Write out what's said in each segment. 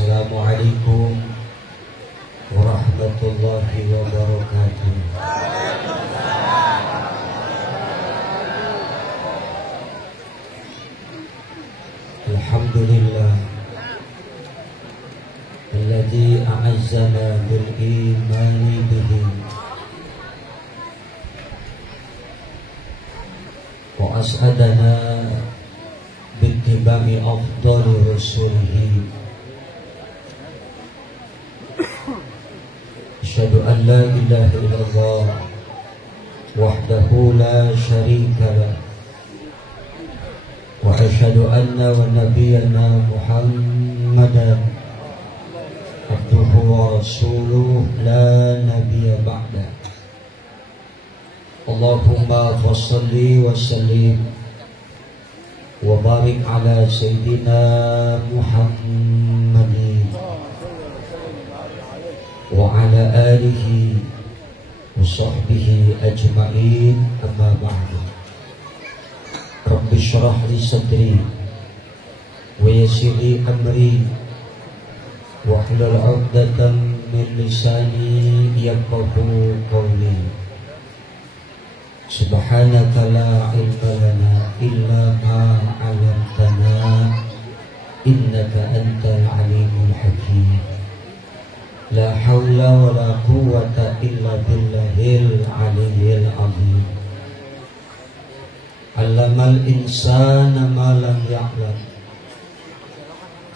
Assalamualaikum warahmatullahi wabarakatuh. Alhamdulillah alladzi a'azzana bil imani bihi wa as'adana bittiba'i afdali rasulihi. Asyhadu an la ilaha illallah wahdahu la syarika lah wa asyhadu anna wa nabiyyana Muhammadan abduhu wa rasuluh la nabiyya ba'da. Allahumma fassalli wa sallim wa barik ala sayyidina Muhammadin wa ala alihi wa sahbihi ajma'in, amma ba'du. Rabbi syrah li sadri wa yassir li amri wa hlul 'uqdatam min lisani yafqahu qawli. Subhanaka la ilma lana illa ma 'allamtana innaka antal alimul hakim. La haula wa la quwwata illa billahil aliyyil azim. Allamal insana ma lam ya'lam.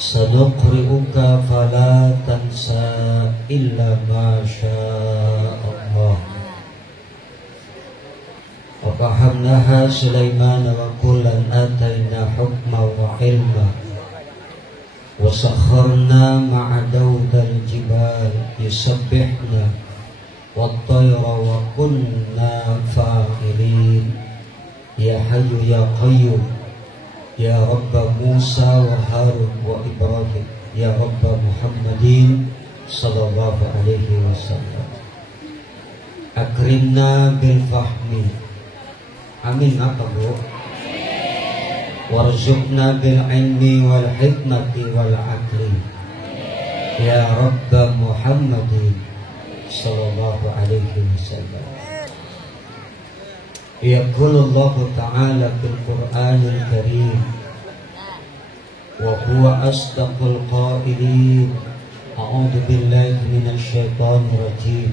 Sanuqri'uka fala tansa illa ma sya'allah. Wa fahamnaha Sulaiman wa kullan atayna hukma wa ilma. Wa sakharna ma'a Dawudal jibal yusabbihna wat tayra wa kunna fa'ilin. Ya Hayyu ya Qayyum ya Rabba Musa wa Harun wa Ibrahim ya Rabba Muhammadin sallallahu alaihi wasallam. Akrimna bil fahmi. Amin apa bu? Warzuqna bil ilmi wal hikmati wal aqli ya Rabba Muhammadin sallallahu alaihi wasallam. Yaqulullahu ta'ala fil Qur'anil Karim wa huwa asdaqul qailin. A'udzu billahi minasy syaithanir rajim.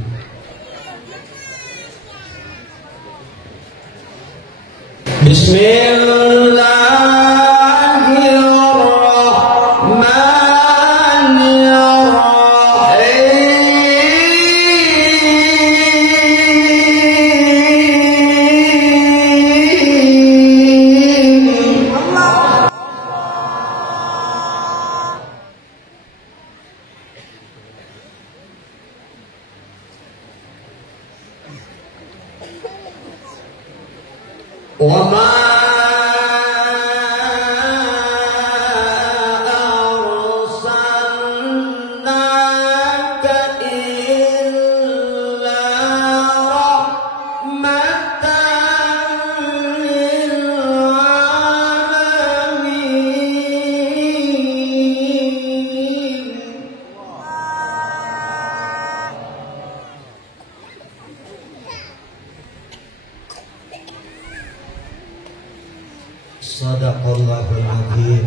Sadaqallahul azim.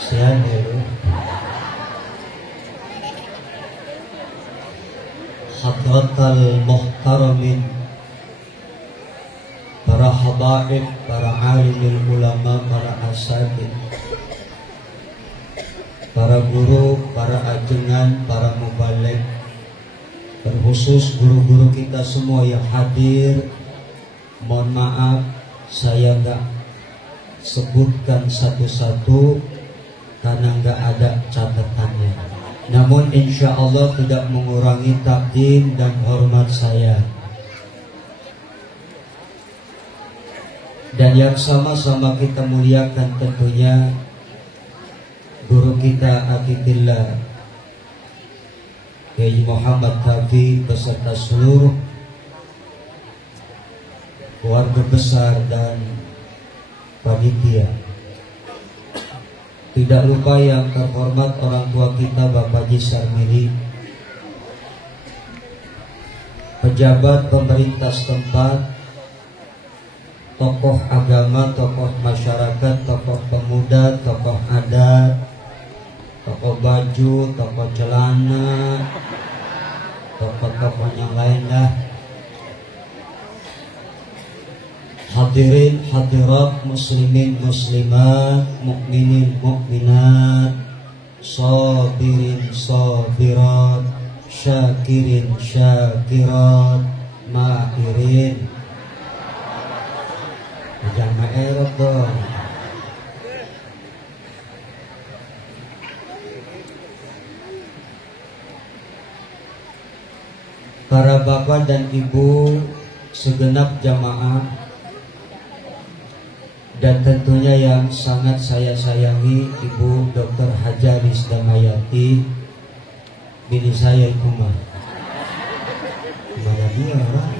Sehat dulu. Hadratal muhtaramin, para habaib, para alimul ulama, para asatid, para guru, para ajengan, para mubaligh, terkhusus guru-guru kita semua yang hadir. Mohon maaf saya nggak sebutkan satu-satu karena nggak ada catatannya. Namun insya Allah tidak mengurangi takdim dan hormat saya. Dan yang sama-sama kita muliakan tentunya guru kita Akidillah Kiai Muhammad Kafi beserta seluruh keluarga besar dan panitia. Tidak lupa yang terhormat orang tua kita Bapak Haji Sarmili, pejabat pemerintah setempat, tokoh agama, tokoh masyarakat, tokoh pemuda, tokoh adat, tokoh baju, tokoh celana, tokoh-tokoh yang lain lah. Hadirin hadirat, muslimin muslimat, mukminin mukminat, sabirin sabirat, syakirin syakirat, mahirin. Jangan maerot dong. Para bapak dan ibu, segenap jamaah, dan tentunya yang sangat saya sayangi Ibu Dr. Haja Rizda Mayati, bini saya itu mah. Mana dia orang?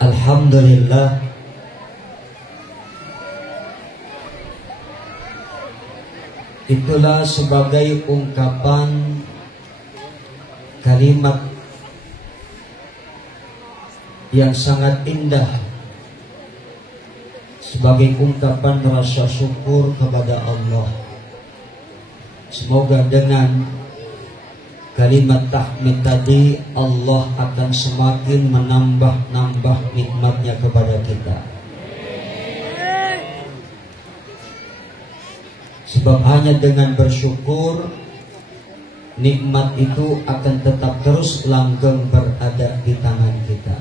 Alhamdulillah, itulah sebagai ungkapan kalimat yang sangat indah, sebagai ungkapan rasa syukur kepada Allah. Semoga dengan kalimat tahmid tadi Allah akan semakin menambah nikmatnya kepada kita. Sebab hanya dengan bersyukur, nikmat itu akan tetap terus langgeng berada di tangan kita.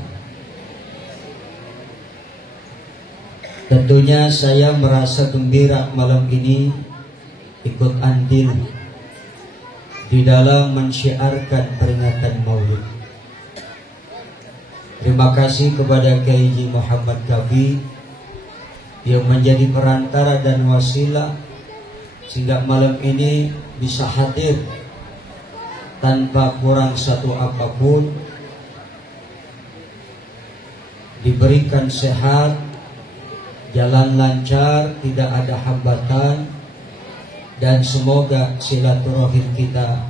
Tentunya saya merasa gembira malam ini ikut andil di dalam mensyiarkan peringatan Maulid. Terima kasih kepada Kiai Haji Muhammad Kafi yang menjadi perantara dan wasilah sehingga malam ini bisa hadir tanpa kurang satu apapun, diberikan sehat, jalan lancar, tidak ada hambatan, dan semoga silaturahim kita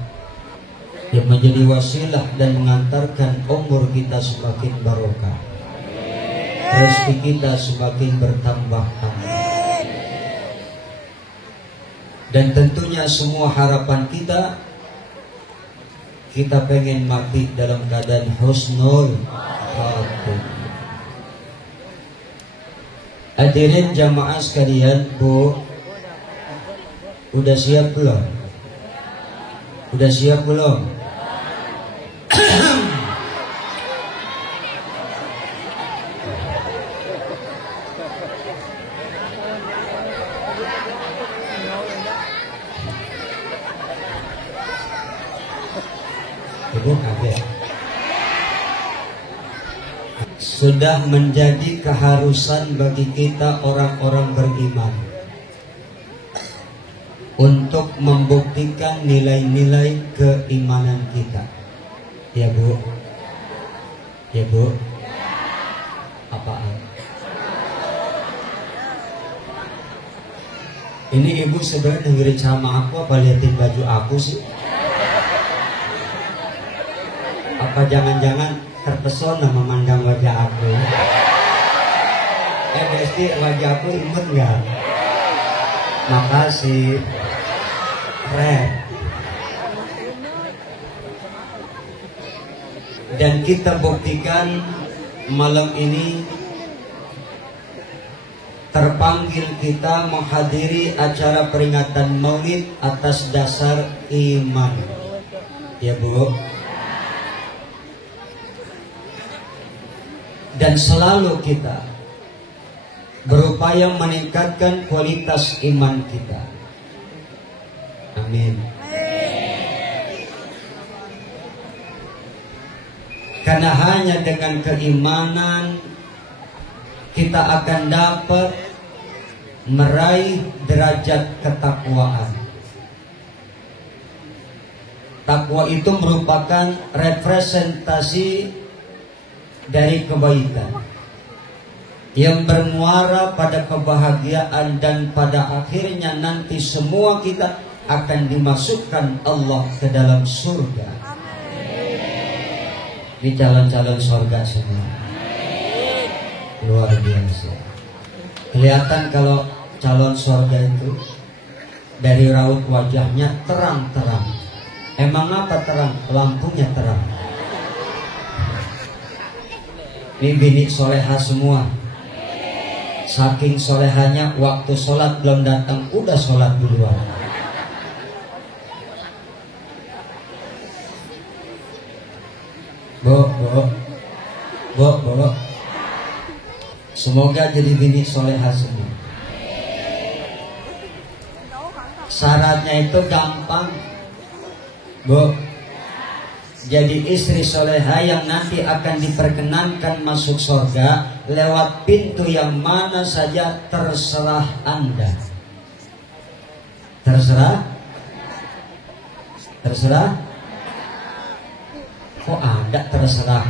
yang menjadi wasilah dan mengantarkan umur kita semakin barokah, rezeki kita semakin bertambah-tambah. Dan tentunya semua harapan kita pengen mati dalam keadaan husnul khatimah. Hadirin jamaah sekalian, Bu, udah siap belum? Udah siap belum? Sudah menjadi keharusan bagi kita orang-orang beriman untuk membuktikan nilai-nilai keimanan kita. Ya Bu? Ya Bu? Apaan? Ini ibu sebenarnya dengerin sama aku apa liatin baju aku sih? Apa jangan-jangan terpesona memandang wajah aku? Besti, wajah aku imut nggak? Makasih. Keren. Dan kita buktikan malam ini terpanggil kita menghadiri acara peringatan Maulid atas dasar iman. Ya Bu? Dan selalu kita berupaya meningkatkan kualitas iman kita. Amin. Karena hanya dengan keimanan kita akan dapat meraih derajat ketakwaan. Takwa itu merupakan representasi dari kebaikan yang bermuara pada kebahagiaan, dan pada akhirnya nanti semua kita akan dimasukkan Allah ke dalam surga. Di calon-calon surga semua. Luar biasa. Kelihatan kalau calon surga itu dari raut wajahnya terang-terang. Emang apa terang? Lampunya terang. Ini bini soleha semua. Saking solehanya, waktu sholat belum datang udah sholat duluan. Bo. Semoga jadi bini soleha semua. Syaratnya itu gampang, Bu. Jadi istri soleha yang nanti akan diperkenankan masuk surga lewat pintu yang mana saja terserah Anda. Terserah? Kok ada terserah?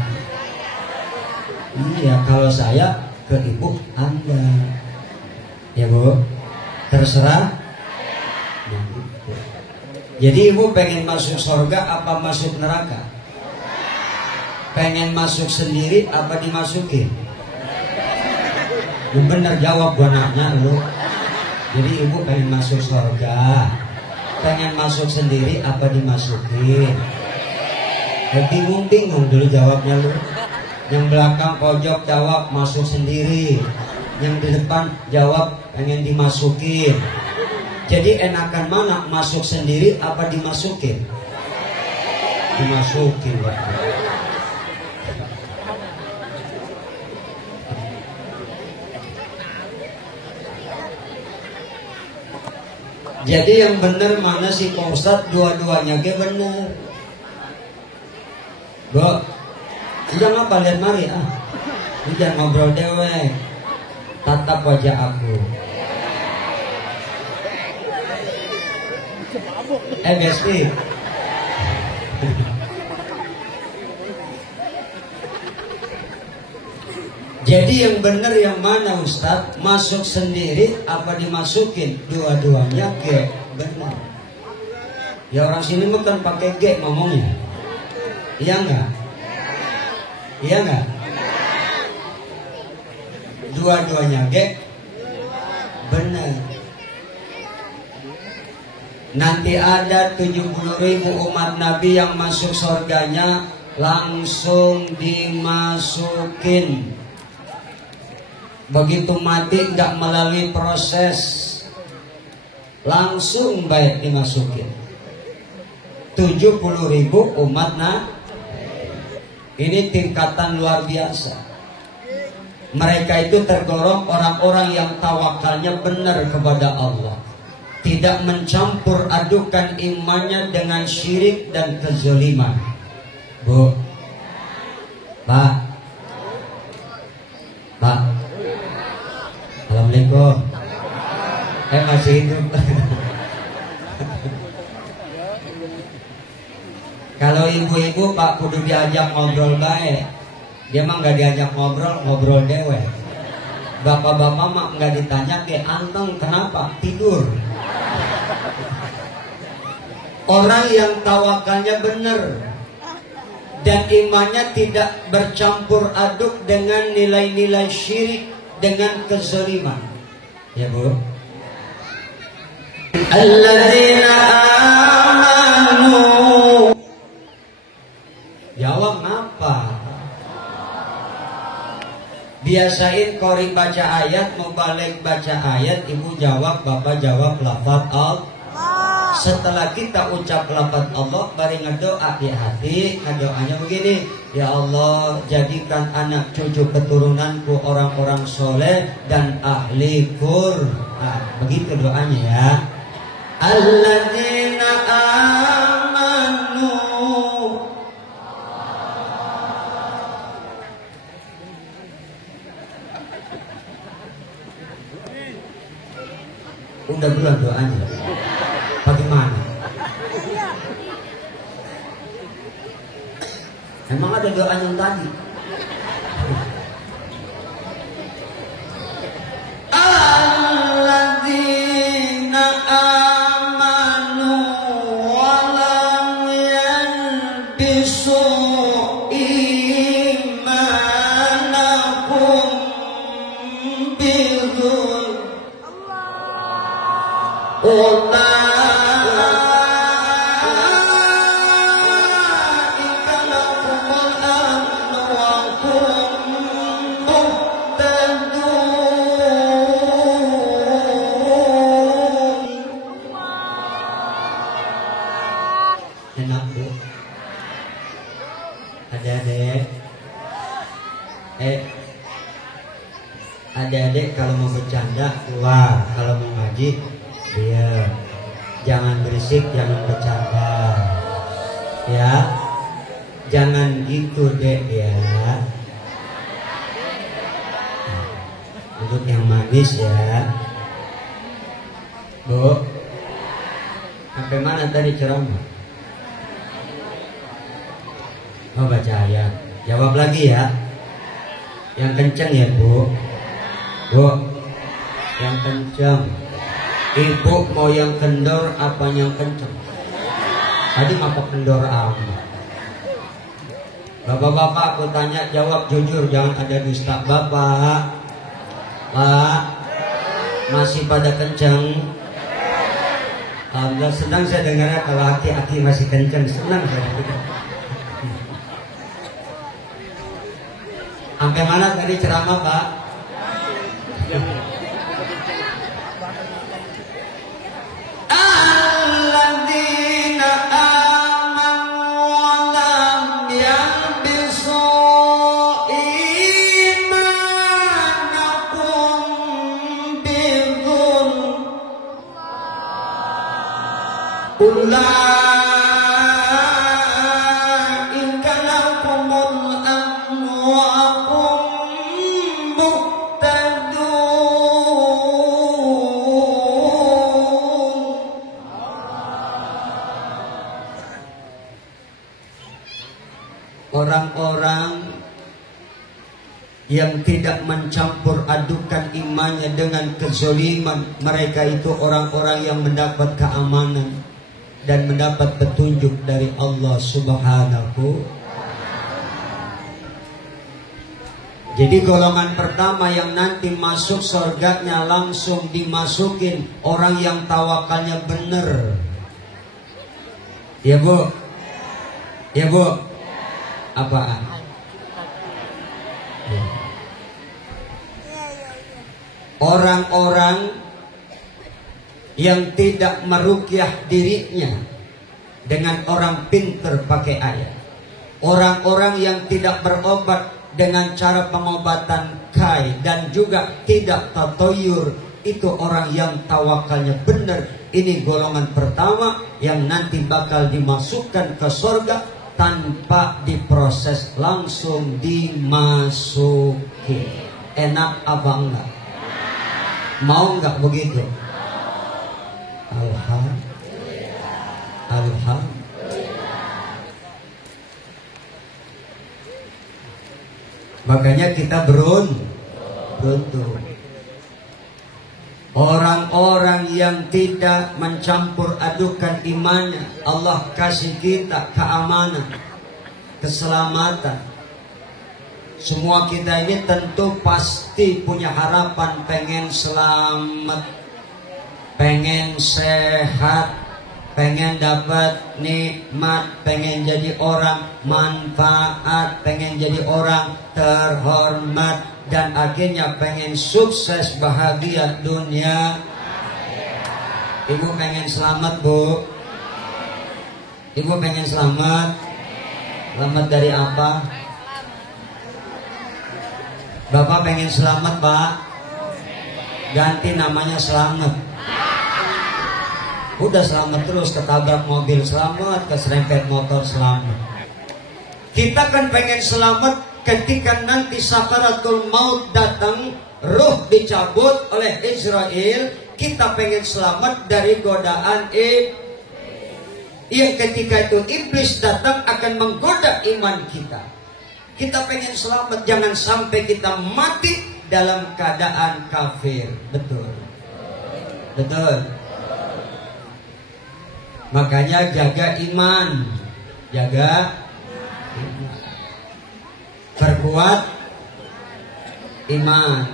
Iya, kalau saya ke ibu Anda. Ya Bu, terserah. Jadi ibu pengen masuk surga apa masuk neraka? Pengen masuk sendiri apa dimasukin? Lu bener jawab, gua nanya lu. Jadi ibu pengen masuk surga, pengen masuk sendiri apa dimasukin? Bingung dulu jawabnya lu. Yang belakang pojok jawab masuk sendiri, yang di depan jawab pengen dimasukin. Jadi enakan mana, masuk sendiri apa dimasukin? Dimasukin, Pak. Jadi yang benar mana sih Pak Ustadz? Dua-duanya ke benar. Bu, udah ngapa lihat mari Ini jangan ngobrol dewek. Tatap wajah aku. Besti. Jadi yang benar yang mana Ustadz? Masuk sendiri apa dimasukin? Dua-duanya G benar. Ya orang sini bukan pakai G ngomongnya. Iya enggak? Iya enggak? Dua-duanya G benar. Nanti ada 70.000 umat Nabi yang masuk surganya langsung dimasukin. Begitu mati nggak melalui proses, langsung baik dimasukin. 70.000 umat Nabi. Ini tingkatan luar biasa. Mereka itu tergolong orang-orang yang tawakalnya benar kepada Allah, tidak mencampur adukan imannya dengan syirik dan kezaliman. Bu, Pak, Assalamualaikum. Masih hidup. Kalau ibu-ibu Pak kudu diajak ngobrol baik. Dia mah nggak diajak ngobrol dewe. Bapak-bapak mah nggak ditanya ke anteng kenapa tidur. Orang yang tawakalnya benar dan imannya tidak bercampur aduk dengan nilai-nilai syirik, dengan kezaliman. Ya Bu. Alladzina amanu. Jawab apa? Biasain kori baca ayat, mubalik baca ayat, ibu jawab, bapak jawab lafaz Allah. Setelah kita ucap lafaz Allah, bari ngedoa di hati, ngedoanya begini, ya Allah jadikan anak cucu keturunanku orang-orang soleh dan ahli Qur'an. Begitu doanya ya. Alladzina amanu. Udah belum doanya? Bagaimana? Emang ada doa yang tadi? Enak Bu. Adik-adik, adik-adik kalau mau bercanda keluar, kalau mau ngaji diam. Jangan berisik, jangan bercanda, ya. Jangan gitu dek ya. Duduk yang manis ya, Bu. Sampai mana tadi ceramah? Oh baca ayat. Jawab lagi ya. Yang kenceng ya Bu. Bu, yang kenceng. Ibu mau yang kendor apa yang kenceng? Tadi apa kendor amat. Bapak-bapak aku tanya jawab jujur, jangan ada dusta. Bapak, Pak, masih pada kenceng? Alhamdulillah, senang saya dengar kalau aki-aki masih kenceng. Senang saya dengar. Sampai mana tadi ceramah Pak? Alladzina amanu wa lam yalbisu imanakum bidzulm ulaika lahumul amnu wa hum muhtadun. Orang-orang yang tidak mencampur adukan imannya dengan kezaliman, mereka itu orang-orang yang mendapat keamanan dan mendapat petunjuk dari Allah Subhanahu. Jadi golongan pertama yang nanti masuk surganya langsung dimasukin orang yang tawakalnya benar. Ya Bu? Ya Bu? Apaan? Orang-orang yang tidak meruqyah dirinya dengan orang pinter pakai ayat. Orang-orang yang tidak berobat dengan cara pengobatan kai dan juga tidak tatoyur, itu orang yang tawakalnya benar. Ini golongan pertama yang nanti bakal dimasukkan ke surga tanpa diproses, langsung dimasuki. Enak apa enggak? Mau enggak begitu? Alhamdulillah. Alhamdulillah. Makanya kita beruntung. Orang-orang yang tidak mencampur adukan imannya, Allah kasih kita keamanan, keselamatan. Semua kita ini tentu pasti punya harapan, pengen selamat, pengen sehat, pengen dapat nikmat, pengen jadi orang manfaat, pengen jadi orang terhormat, dan akhirnya pengen sukses bahagia dunia. Ibu pengen selamat Bu? Ibu pengen selamat? Selamat dari apa? Bapak pengen selamat Pak? Ganti namanya selamat. Udah selamat terus, ketabrak mobil selamat, keserempet motor selamat. Kita kan pengen selamat ketika nanti sakaratul maut datang, ruh dicabut oleh Israel. Kita pengen selamat dari godaan yang ketika itu iblis datang akan menggoda iman kita. Kita pengen selamat, jangan sampai kita mati dalam keadaan kafir. Betul. Betul. Makanya jaga iman. Jaga iman. Perkuat iman.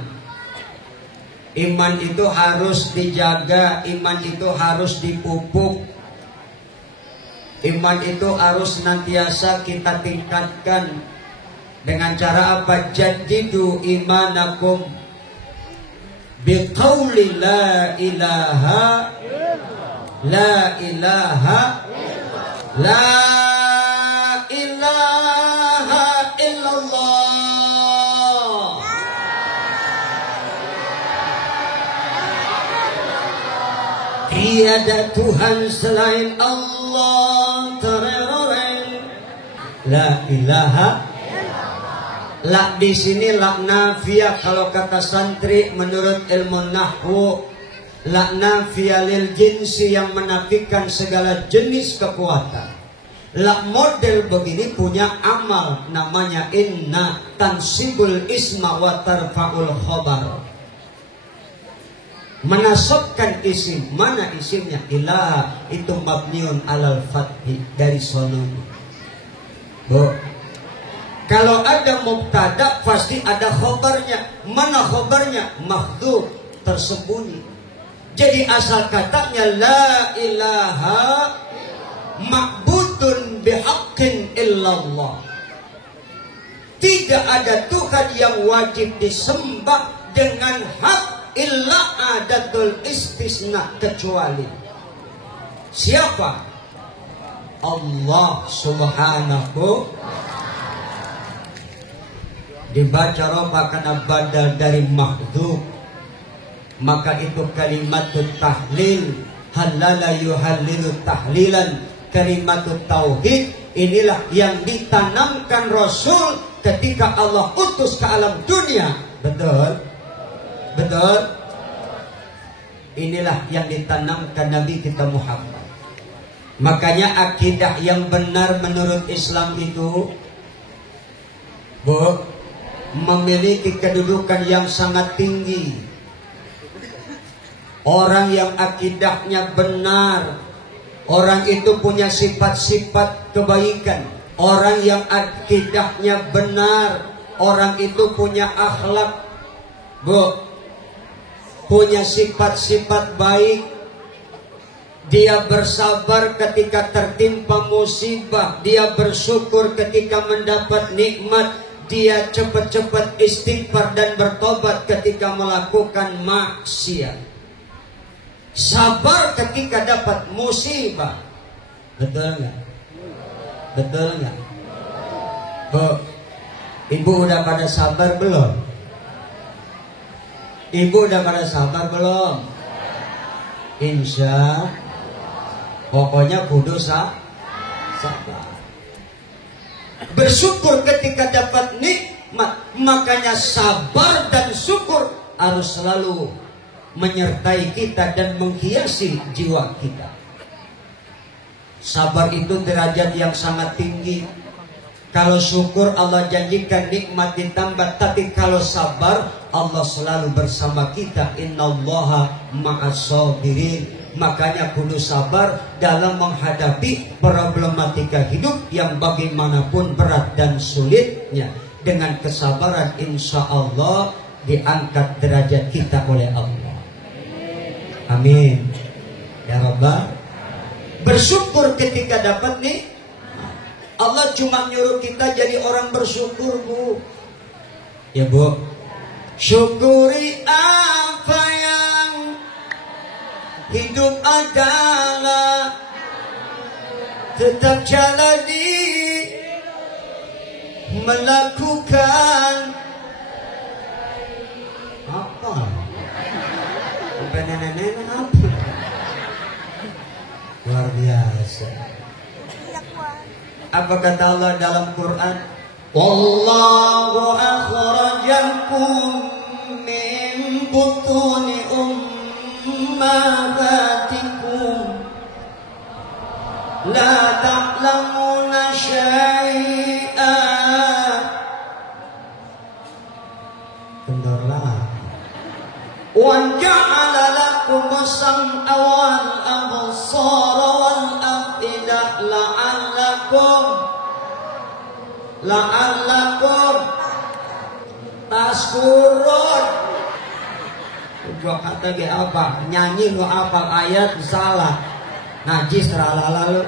Iman itu harus dijaga, iman itu harus dipupuk. Iman itu harus senantiasa kita tingkatkan. Dengan cara apa? Jaddidu imanakum biqauli la ilaha la ilaha la ilaha illallah. Tiada Tuhan selain Allah. La ilaha. La di sini la nafiyah kalau kata santri menurut ilmu nahwu. La nafiyah lil jinsi yang menafikan segala jenis kekuatan. La model begini punya amal namanya inna tansibul isma wa tarfa'ul khobar. Menasabkan isim. Mana isimnya? Ilaha itu mabniun alal fathi dari sononya. Bu, kalau ada mubtada pasti ada khobarnya. Mana khobarnya? Mahdhuf, tersembunyi. Jadi asal katanya la ilaha ma'budun bihaqqin illallah. Tidak ada Tuhan yang wajib disembah dengan hak illa adatul istisna, kecuali siapa? Allah subhanahu. Dibaca roba karena badal dari mahdhuf, maka itu kalimatut tahlil. Halala yuhallilu tahlilan. Kalimatut tauhid inilah yang ditanamkan Rasul ketika Allah utus ke alam dunia. Betul? Betul? Inilah yang ditanamkan Nabi kita Muhammad. Makanya akidah yang benar menurut Islam itu, Bu, memiliki kedudukan yang sangat tinggi. Orang yang akidahnya benar, orang itu punya sifat-sifat kebaikan. Orang yang akidahnya benar, orang itu punya akhlak, Bu, punya sifat-sifat baik. Dia bersabar ketika tertimpa musibah. Dia bersyukur ketika mendapat nikmat. Dia cepat-cepat istighfar dan bertobat ketika melakukan maksiat. Sabar ketika dapat musibah. Betul nggak? Betul nggak? Bu, ibu udah pada sabar belum? Ibu udah pada sabar belum? Insya pokoknya kudu sabar. Bersyukur ketika dapat nikmat. Makanya sabar dan syukur harus selalu menyertai kita dan menghiasi jiwa kita. Sabar itu derajat yang sangat tinggi. Kalau syukur Allah janjikan nikmat ditambah. Tapi kalau sabar Allah selalu bersama kita. Innallaha ma'as-sabirin. Makanya kudu sabar dalam menghadapi problematika hidup yang bagaimanapun berat dan sulitnya. Dengan kesabaran insya Allah diangkat derajat kita oleh Allah. Amin. Ya Rabbah. Bersyukur ketika dapat nih. Allah cuma nyuruh kita jadi orang bersyukur, Bu. Ya, Bu. Syukuri apa yang hidup adalah, tetap jalani melakukan apa? Sampai nenek-nenek apa? Luar biasa. Apa kata Allah dalam Quran? Wallahu akhrajakum min butuni ummahatikum la ta'lamuna syai'an. Benarlah. Wa ja'ala lakum as-sam'a wal absara wal afida la'allakum tashkurun. Gua kata ge apa? Nyanyi lu apal ayat salah. Najis ralala lu.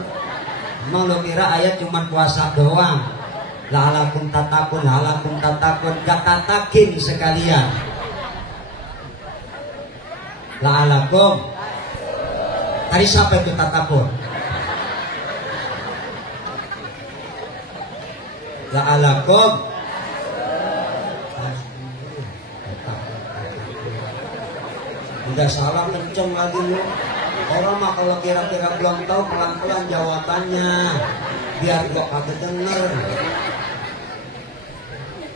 Emang lu kira ayat cuma puasa doang? La'alakum tatakun, la'alakum tatakun. Gak tatakin sekalian. La'alakum. Tadi siapa itu tatakun? La'alakum. Udah salah kenceng lagi lu. Orang mah kalau kira-kira belum tahu pelan-pelan jawabannya biar gua kagak denger.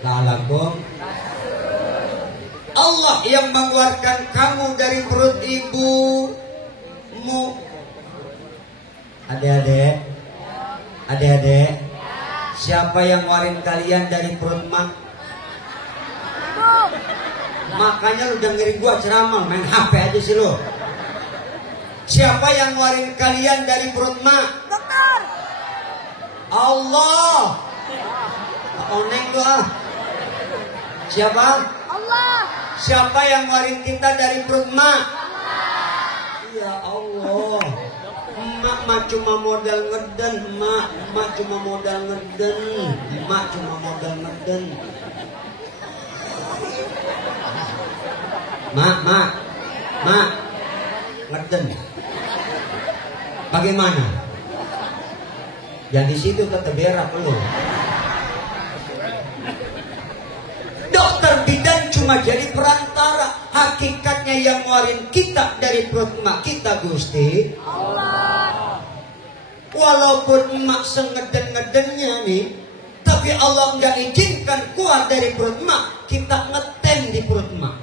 La'alakum. Allah yang mengeluarkan kamu dari perut ibumu. Adik-adik, adik-adik, siapa yang ngeluarin kalian dari perut mak? Makanya lu dengerin gua ceramah, main HP aja sih lu. Siapa yang ngeluarin kalian dari perut mak? Dokter. Allah. Oneng lu ah. Siapa? Allah. Siapa yang ngeluarin kita dari perut mak? Ya Allah. Emak cuma modal ngeden, emak cuma modal ngeden, emak cuma modal ngeden. Mak, ngeden. Bagaimana? Jadi situ keteberak lu. Dokter bidan cuma jadi perantara. Hakikatnya yang ngeluarin kita dari perut emak kita Gusti Allah. Walaupun emak sengeden-ngedennya nih, tapi Allah nggak izinkan keluar dari perut emak, kita ngetem di perut emak.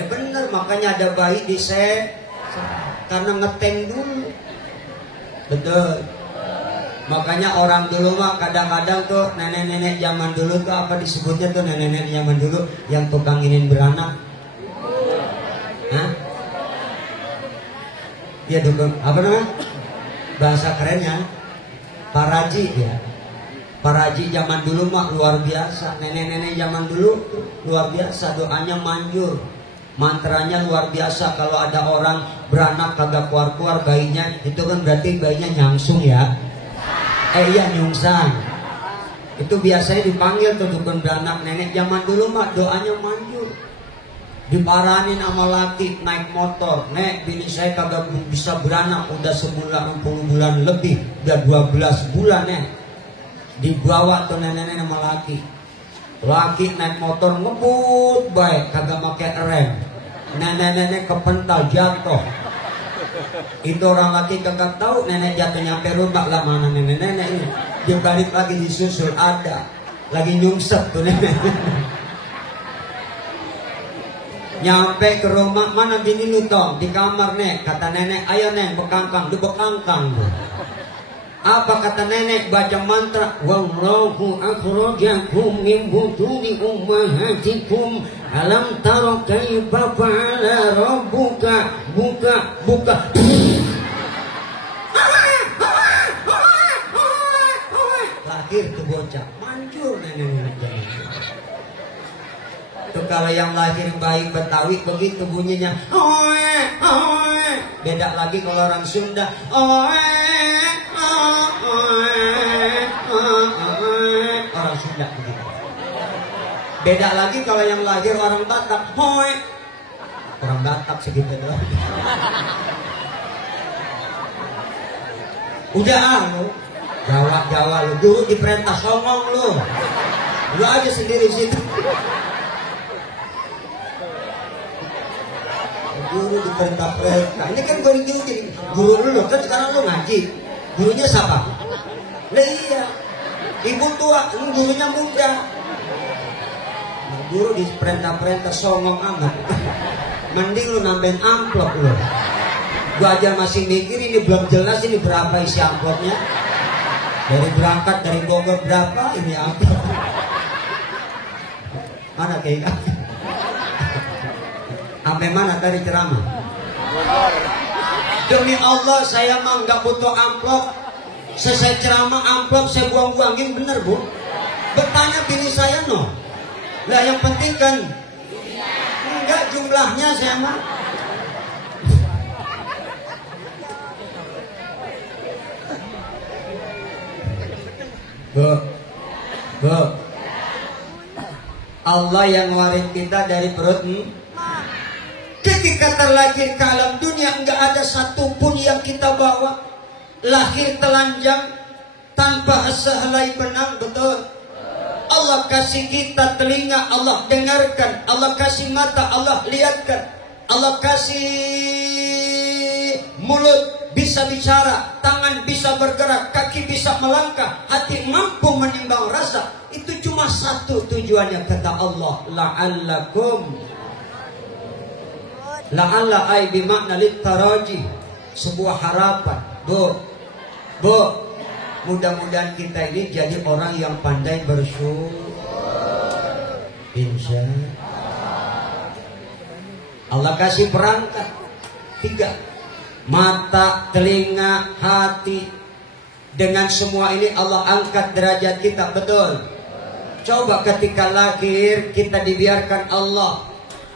Bener, makanya ada bayi di karena ngetem dulu. Betul. Makanya orang dulu mah kadang-kadang tuh nenek-nenek zaman dulu tuh apa disebutnya tuh nenek-nenek zaman dulu yang tukang ingin beranak. Hah? Ya dukung apa namanya? Bahasa kerennya paraji ya. Paraji zaman dulu mah luar biasa. Nenek-nenek zaman dulu tuh luar biasa, doanya manjur. Mantranya luar biasa. Kalau ada orang beranak kagak keluar-keluar bayinya, itu kan berarti bayinya nyangsung ya. Iya nyungsang. Itu biasanya dipanggil tuh dukun beranak. Nenek zaman dulu mah doanya manjur. Diparanin sama laki naik motor. Nek, bini saya kagak bisa beranak udah 10 bulan lebih, udah 12 bulan nek. Dibawa tuh nenek-nenek sama laki. Laki naik motor ngebut baik, kagak pakai rem. Nenek-nenek kepental jatuh. Itu orang laki kagak tahu nenek jatuh nyampe rumah lah, mana nenek-nenek ini. Dia balik lagi disusul ada. Lagi nyungsep tuh nenek. Nyampe ke rumah, mana bini lu tong? Di kamar nek, kata nenek, ayo nek bekangkang, lu bekangkang. Apa kata nenek? Baca mantra, wallahu akhrajakum min butuni ummahatikum alam tara kaifa fa'ala rabbuka buka. Lahir tuh bocah, manjur nenek-nenek jadi. Tuh kalau yang lahir bayi Betawi begitu bunyinya oe. Beda lagi kalau orang Sunda orang Sunda begitu. Beda lagi kalau yang lahir orang Batak hoe. Orang Batak segitu doang. Udah lu Jawa lu dulu diperintah songong lu aja sendiri situ. Guru diperintah-perintah. Ini kan gue jadi guru lu kan sekarang lu ngaji. Gurunya siapa? Lah iya. Ibu tua, gurunya muda. Nah, guru diperintah-perintah songong amat. Mending lu nambahin amplop lu. Gue aja masih mikir ini belum jelas ini berapa isi amplopnya. Dari berangkat dari Bogor berapa ini amplop. Mana kayak sampai mana tadi ceramah? Demi Allah saya mah nggak butuh amplop. Selesai ceramah amplop saya buang-buangin, bener bu? Bertanya bini saya no. Lah yang penting kan enggak jumlahnya saya mah. Bu, Allah yang ngeluarin kita dari perut. Ketika terlahir ke alam dunia, enggak ada satupun yang kita bawa. Lahir telanjang tanpa sehelai benang, betul. Allah kasih kita telinga, Allah dengarkan. Allah kasih mata, Allah lihatkan. Allah kasih mulut, bisa bicara, tangan bisa bergerak, kaki bisa melangkah, hati mampu menimbang rasa. Itu cuma satu tujuannya, kata Allah, la'allakum. La'alla ay bimakna littaraji, sebuah harapan. Bu, mudah-mudahan kita ini jadi orang yang pandai bersyukur. Insya Allah kasih perangkat 3, mata, telinga, hati. Dengan semua ini Allah angkat derajat kita, betul. Coba ketika lahir kita dibiarkan Allah,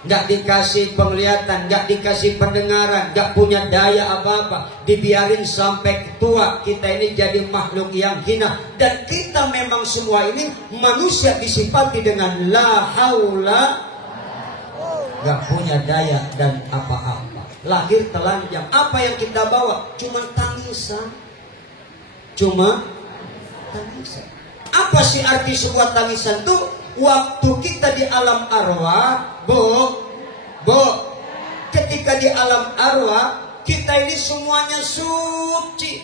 nggak dikasih penglihatan, nggak dikasih pendengaran, nggak punya daya apa-apa, dibiarin sampai tua, kita ini jadi makhluk yang hina. Dan kita memang semua ini manusia disifati dengan la haula, nggak punya daya dan apa-apa. Lahir telanjang, apa yang kita bawa? Cuma tangisan. Apa sih arti sebuah tangisan itu? Waktu kita di alam arwah, Bu, ketika di alam arwah, kita ini semuanya suci.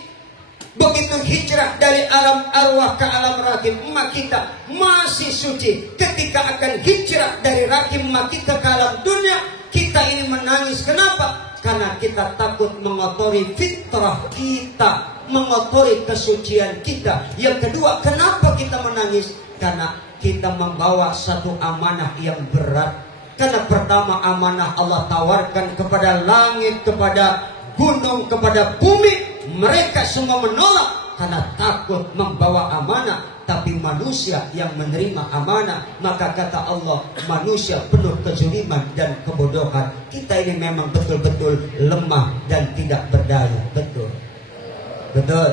Begitu hijrah dari alam arwah ke alam rahim emak kita masih suci. Ketika akan hijrah dari rahim emak kita ke alam dunia, kita ini menangis. Kenapa? Karena kita takut mengotori fitrah kita, mengotori kesucian kita. Yang kedua, kenapa kita menangis? Karena kita membawa satu amanah yang berat. Karena pertama, amanah Allah tawarkan kepada langit, kepada gunung, kepada bumi. Mereka semua menolak karena takut membawa amanah. Tapi manusia yang menerima amanah, maka kata Allah, manusia penuh kezuliman dan kebodohan. Kita ini memang betul-betul lemah dan tidak berdaya. Betul.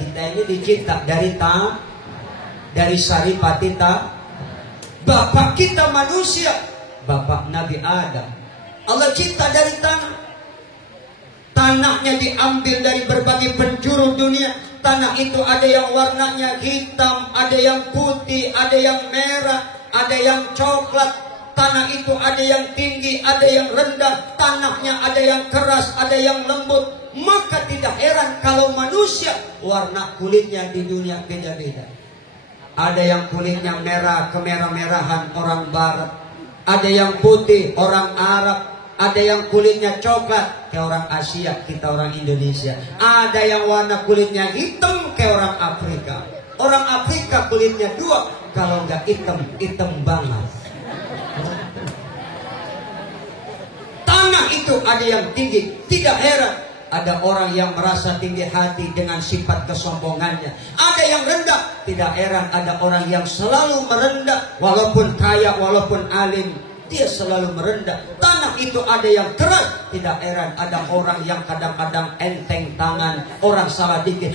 Kita ini dicipta dari saripati bapak kita manusia, bapak Nabi Adam. Allah cipta dari tanah. Tanahnya diambil dari berbagai penjuru dunia. Tanah itu ada yang warnanya hitam, ada yang putih, ada yang merah, ada yang coklat. Tanah itu ada yang tinggi, ada yang rendah. Tanahnya ada yang keras, ada yang lembut. Maka tidak heran kalau manusia warna kulitnya di dunia beda-beda. Ada yang kulitnya merah, kemerah-merahan orang barat. Ada yang putih, orang Arab. Ada yang kulitnya coklat, kayak orang Asia, kita orang Indonesia. Ada yang warna kulitnya hitam, kayak orang Afrika. Orang Afrika kulitnya 2, kalau nggak hitam, hitam banget. Tanah itu ada yang tinggi, tidak heran. Ada orang yang merasa tinggi hati dengan sifat kesombongannya. Ada yang rendah, tidak heran. Ada orang yang selalu merendah, walaupun kaya, walaupun alim. Dia selalu merendah. Tanah itu ada yang keras, tidak heran. Ada orang yang kadang-kadang enteng tangan, orang salah dikit,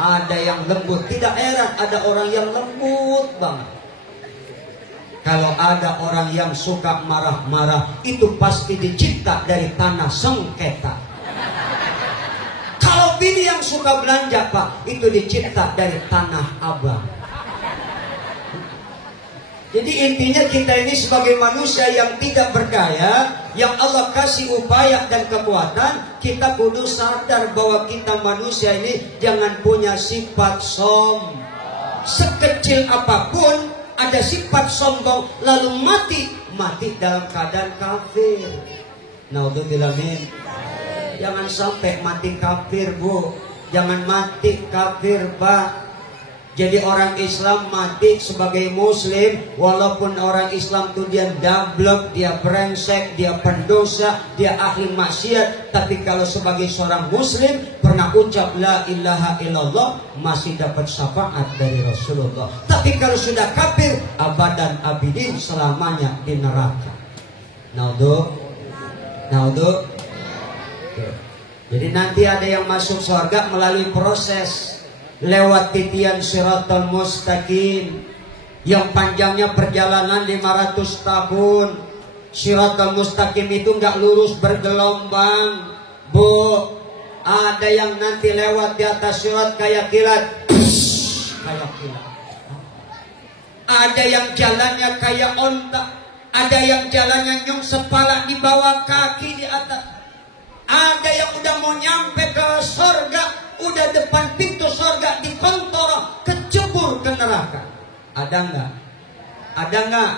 ada yang lembut, tidak heran. Ada orang yang lembut banget. Kalau ada orang yang suka marah-marah, itu pasti dicipta dari tanah sengketa. Kalau bini yang suka belanja, Pak, itu dicipta dari tanah abang. Jadi intinya kita ini sebagai manusia yang tidak berdaya, yang Allah kasih upaya dan kekuatan, kita kudu sadar bahwa kita manusia ini jangan punya sifat sombong. Sekecil apapun ada sifat sombong lalu mati dalam keadaan kafir. Naudzubillah min. Jangan sampai mati kafir, Bu. Jangan mati kafir, Pak. Jadi orang Islam mati sebagai muslim, walaupun orang Islam itu dia dablek, dia brengsek, dia pendosa, dia ahli maksiat, tapi kalau sebagai seorang muslim pernah ucap la ilaha illallah, masih dapat syafaat dari Rasulullah. Tapi kalau sudah kafir, abadan abidin, selamanya di neraka. Naudhu. Jadi nanti ada yang masuk surga melalui proses lewat titian Shiratal Mustaqim yang panjangnya perjalanan 500 tahun. Shiratal Mustaqim itu nggak lurus, bergelombang, Bu. Ada yang nanti lewat di atas sirat kayak kilat. Kayak kilat. Ada yang jalannya kayak onta. Ada yang jalannya nyung sepala di bawah, kaki di atas. Ada yang udah mau nyampe ke surga, udah depan pintu surga di kontor, kecebur ke neraka. Ada nggak? Ada nggak?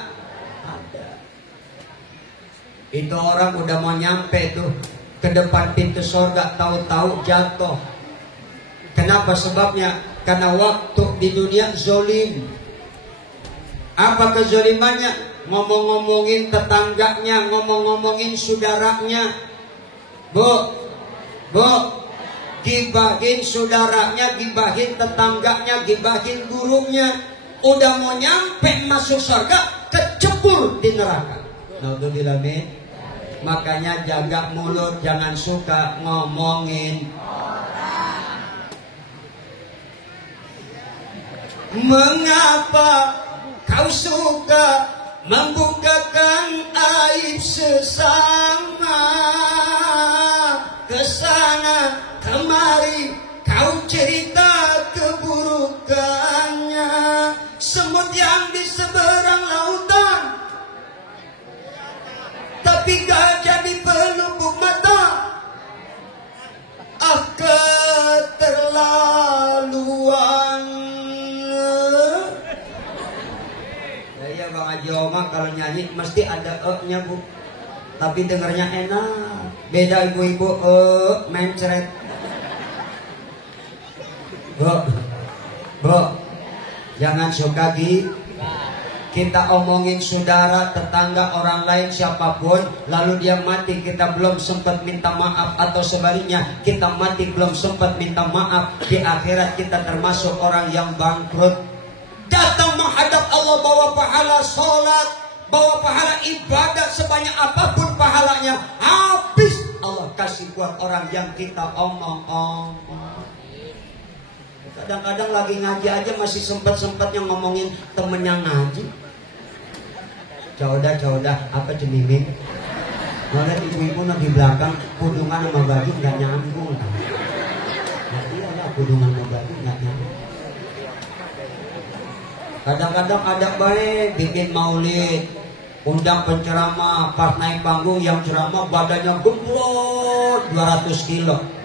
Ada. Itu orang udah mau nyampe tuh ke depan pintu surga, tahu-tahu jatuh. Kenapa sebabnya? Karena waktu di dunia zolim. Apa kezolimannya? Ngomong-ngomongin tetangganya, ngomong-ngomongin saudaranya. Bu, gibahin saudaranya, gibahin tetangganya, gibahin gurunya. Udah mau nyampe masuk surga, kecebur di neraka. Naudzubillah. Makanya jaga mulut, jangan suka ngomongin orang. Mengapa kau suka membukakan aib sesama? Kesana kemari kau cerita keburukannya. Semut yang di seberang lautan, tapi gajah di pelupuk mata. Ah, keterlaluan. Ya Bang Haji Omar kalau nyanyi mesti ada e-nya, Bu. Tapi dengarnya enak. Beda ibu-ibu mencret. Bu, jangan suka kita omongin saudara, tetangga, orang lain siapapun, lalu dia mati kita belum sempat minta maaf, atau sebaliknya kita mati belum sempat minta maaf, di akhirat kita termasuk orang yang bangkrut. Datang menghadap Allah bawa pahala sholat, bawa pahala ibadah sebanyak apapun pahalanya, habis Allah kasih buat orang yang kita omong-omong. Kadang-kadang lagi ngaji aja masih sempat-sempatnya ngomongin temennya ngaji. Caudah, apa cemiming? Mana ibu-ibu di belakang kudungan sama baju nggak nyambung. Nah, iyalah kudungan sama baju nggak nyambung. Kadang-kadang ada baik bikin maulid, undang penceramah, pas naik panggung yang ceramah badannya gembrot 200 kilo.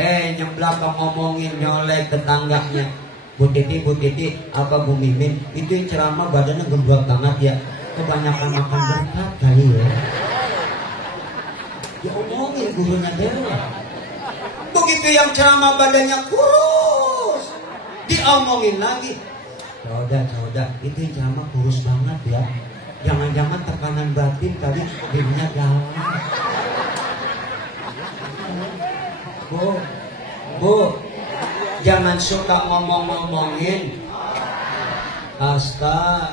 Yang belakang ngomongin nyolek tetangganya. Bu Titi, apa Bu Mimin, itu yang ceramah badannya gembrot banget ya. Kebanyakan makan berkat kali ya. Ya omongin gurunya dewa. Begitu yang ceramah badannya kurus, diomongin lagi. Caudah, itu yang ceramah kurus banget ya. Jangan-jangan tekanan batin kali dirinya galak. Bu, jangan suka ngomong-ngomongin. Asta.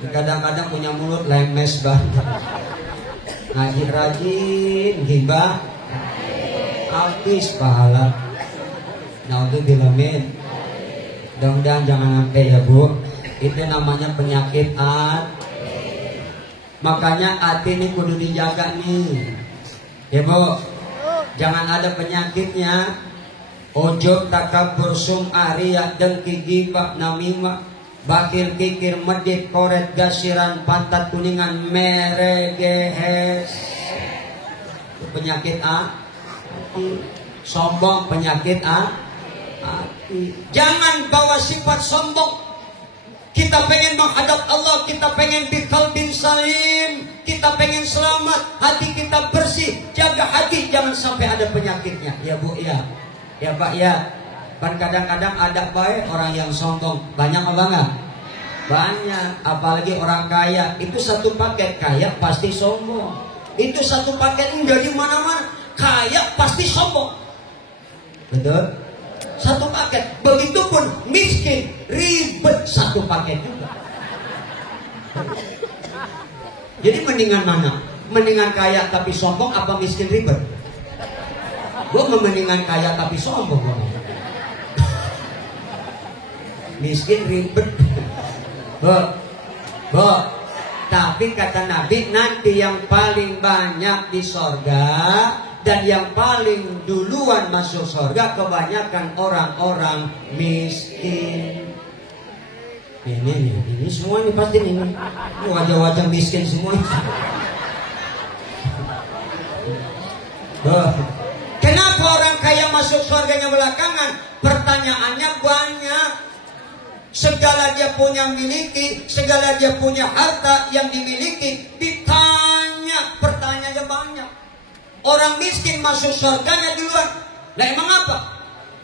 Kadang-kadang punya mulut lemes banget. Ngaji rajin, gibah, habis pahala. Naudzubillah. Mudah-mudahan jangan sampai ya Bu. Itu namanya penyakit hati. Makanya hati ini kudu dijaga nih. Ya Bu, jangan ada penyakitnya. Ujub, takabur, sum'ah, riya, dengki, gibah, namimah, bakir, kikir, medit, koret, gasiran, pantat, kuningan, meregehes. Penyakit hati. Sombong, penyakit hati. Jangan bawa sifat sombong. Kita pengen menghadap Allah, kita pengen biqalbin salim, kita pengen selamat, hati kita bersih. Jaga hati, jangan sampai ada penyakitnya. Ya Bu, ya. Ya Pak ya. Kan kadang-kadang ada baik orang yang sombong. Banyak apa enggak? Banyak. Apalagi orang kaya. Itu satu paket, kaya pasti sombong. Itu satu paket enggak di mana-mana. Kaya pasti sombong. Betul? Satu paket. Begitupun miskin, ribet, satu paket juga. Jadi mendingan mana? Mendingan kaya tapi sombong apa miskin ribet? Gue mendingan kaya tapi sombong. Miskin ribet. Bu, tapi kata Nabi nanti yang paling banyak di sorga dan yang paling duluan masuk sorga kebanyakan orang-orang miskin. Ini semua ini pasti ini wajah-wajah miskin semua. Kenapa orang kaya masuk surganya belakangan? Pertanyaannya banyak. Segala dia punya miliki, segala dia punya harta yang dimiliki, ditanya, pertanyaannya banyak. Orang miskin masuk surganya duluan. Lah emang apa?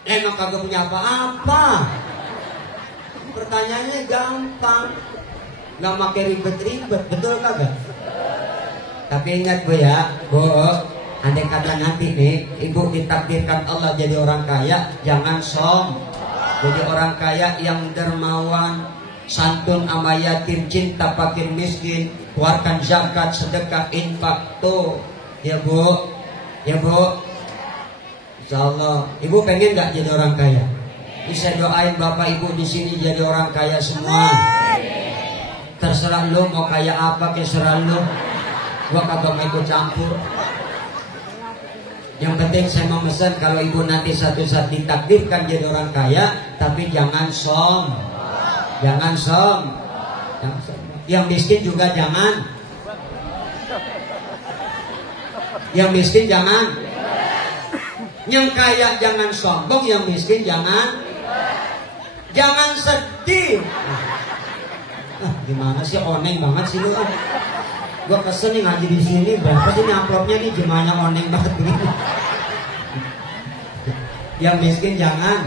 Lah emang kagak punya apa-apa. Pertanyaannya gampang, nggak pakai ribet-ribet, betul kagak? Tapi ingat Bu ya, Bu, andai kata nanti nih ibu ditakdirkan Allah jadi orang kaya, jangan sombong. Jadi orang kaya yang dermawan, santun sama yatim, cinta fakir miskin, keluarkan zakat, sedekah, infak tuh, ya Bu, ya Bu. Insyaallah, ibu pengen nggak jadi orang kaya? Bisa doain bapak ibu di sini jadi orang kaya semua. Terserah lu mau kaya apa, terserah lu. Gua kagak mau ikut campur. Yang penting saya mau pesan kalau ibu nanti satu saat ditakdirkan jadi orang kaya, tapi jangan som. Jangan som. Yang miskin juga jangan. Yang miskin jangan. Yang kaya jangan sombong, yang miskin jangan. Jangan sedih. Gimana sih, oneng banget sih lu. Gua kesel nih ngaji di sini, berapa sih nih amplopnya nih, jemaahnya oneng banget begini. Yang miskin jangan.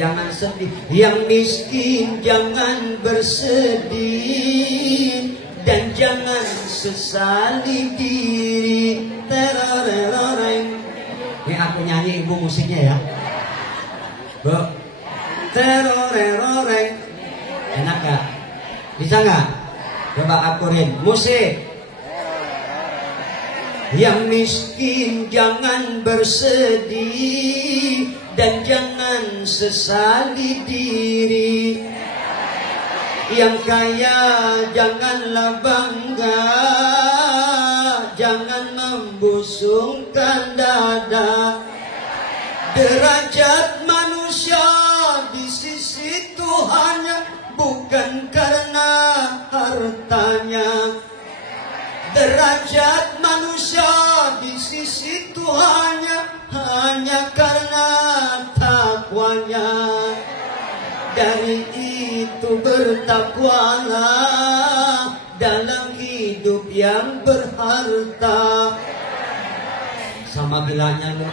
Jangan sedih. Yang miskin jangan bersedih dan jangan sesali diri. Teroreng. Ini aku nyanyi, ibu musiknya ya. Bu. Teroreng. Enak gak? Bisa gak? Coba akurin musik. Yang miskin jangan bersedih dan jangan sesali diri. Yang kaya janganlah bangga, jangan membusungkan dada. Derajat manusia di sisi Tuhan bukan karena hartanya. Derajat manusia di sisi Tuhan hanya karena takwanya. Dari itu bertakwalah dalam hidup yang berharta. Sama bilangnya lu,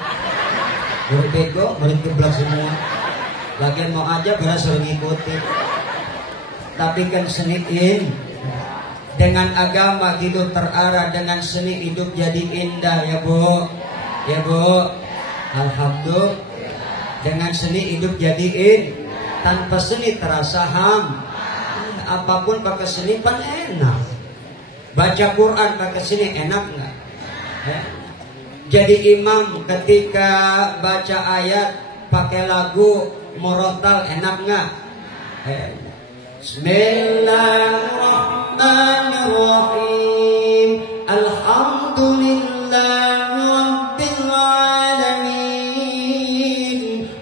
murid bego, murid geblak semua. Lagian mau aja beras suruh ngikutin. Tapi kan seniin. Dengan agama hidup terarah, dengan seni hidup jadi indah ya Bu. Ya Bu. Alhamdulillah. Dengan seni hidup jadi tanpa seni terasa ham. Apapun pakai seni pan enak. Baca Quran pakai seni enak nggak? Ya. Jadi imam ketika baca ayat pakai lagu murotal enak nggak? Bismillahirrahmanirrahim. Alhamdulillahi rabbil alamin.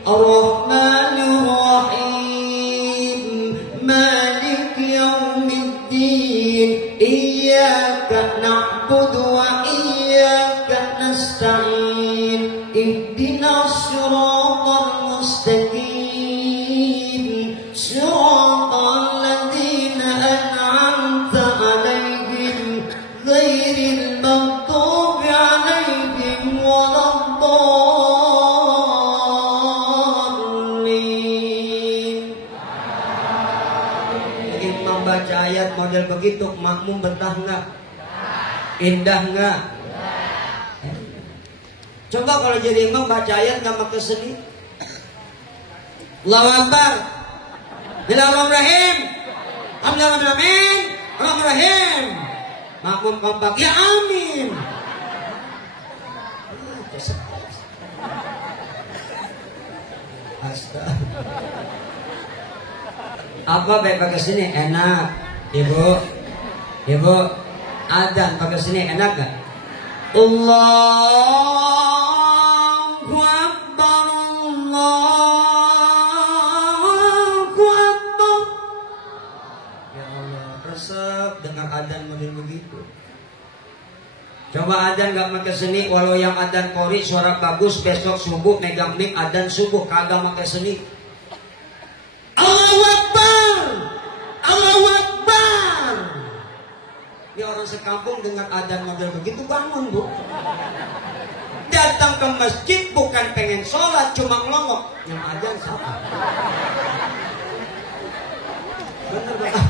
Ar-Rahmanir Rahim. Malik yaumiddin. Iyyaka na'budu wa iyyaka nasta'in. Ihdinas siratal mustaqim. Siratal ladzina an'amta 'alaihim ghairil maghdubi 'alaihim waladdallin. baca ayat model begitu, makmum betah nggak? Indah nggak? Coba kalau jadi imam baca ayat nggak pakai seni. Allahu Akbar. Bismillahirrahmanirrahim. Alhamdulillahirrahmanirrahim. Rahmanirrahim. Makmum kompak, ya amin. Astaga. Apa baik pakai sini? Enak. Ibu, adzan pakai sini enak gak? Allahu Akbar, Allahu Akbar. Ya Allah, resep dengar adzan model begitu. Coba adzan gak pakai seni, walau yang adzan kori suara bagus, besok subuh megang mic adzan subuh kagak pakai seni. Allahu Akbar, Allahu Akbar. Ya orang sekampung dengar adzan model begitu bangun, Bu. Datang ke masjid bukan pengen sholat, cuma ngelongok. Yang adzan siapa? Bener gak?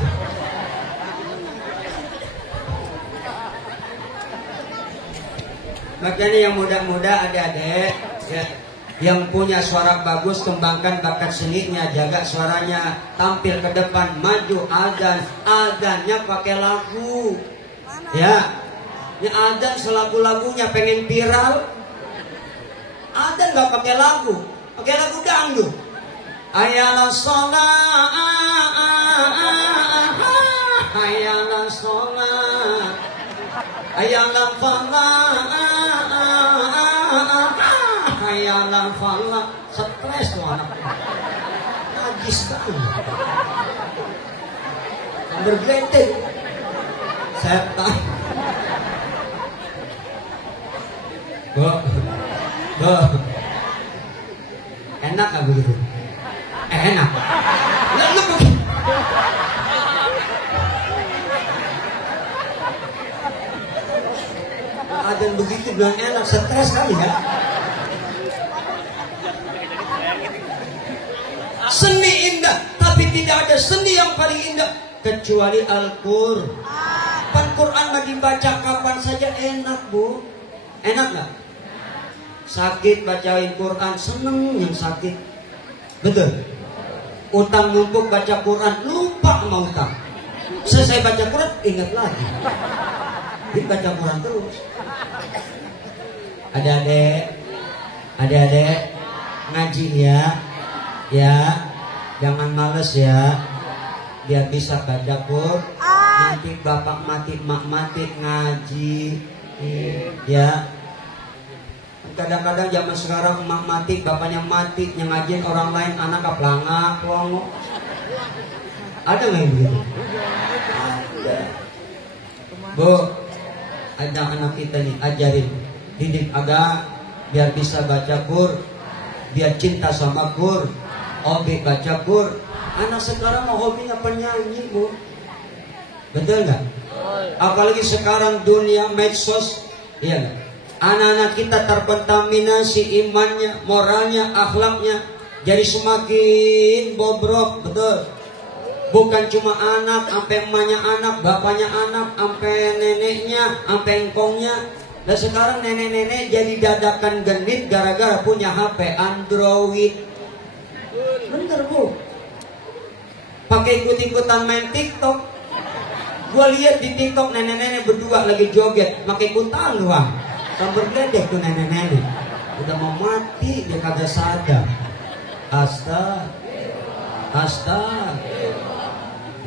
Makanya yang muda-muda adik-adik ya, yang punya suara bagus, kembangkan bakat seninya, jaga suaranya, tampil ke depan, maju adzan, adzannya pakai lagu. Ya, ini adzan selagu-lagunya pengen viral. Adzan nggak pakai lagu dangdut. Ayalah sholat, ayalah sholat, ayalah falah. Ayalah falah, stres tuh anak. Najis banget. Bergeledek. Setan. Bu. Enak gak begitu? Enak. Lu begitu. Ada begitu bilang enak, stres kali ya. Seni indah, tapi tidak ada seni yang paling indah kecuali Al-Qur'an. Quran mah dibaca kapan saja enak, Bu. Enak nggak? Sakit bacain Quran, seneng yang sakit. Betul. Utang numpuk baca Quran, lupa sama utang. Selesai baca Quran, ingat lagi. Jadi baca Quran terus. Adik-adik ngaji ya, jangan males ya, biar bisa baca Quran. Nanti bapak mati, mak mati ngaji, ya. Kadang-kadang zaman sekarang emak mati, bapaknya mati, yang ngajiin orang lain, anak kaplanga, pelongo. Ada nggak yang begitu? Ada. Bu, ada anak kita nih, ajarin, didik agak, biar bisa baca Qur'an, biar cinta sama Qur'an, hobi baca Qur'an. Anak sekarang mau hobinya penyanyi, Bu. Betul nggak? Apalagi sekarang dunia medsos, iya nggak? Anak-anak kita terkontaminasi imannya, moralnya, akhlaknya, jadi semakin bobrok, betul. Bukan cuma anak, sampai emaknya anak, bapaknya anak, sampai neneknya, sampai engkongnya. Dan sekarang nenek-nenek jadi dadakan genit gara-gara punya HP Android. Bener, Bu. Pakai ikut-ikutan main TikTok. Gua lihat di TikTok nenek-nenek berdua lagi joget, pakai ikutan doang. Sambil gledek tuh nenek-nenek. Udah mau mati dia kagak sadar. Astaga.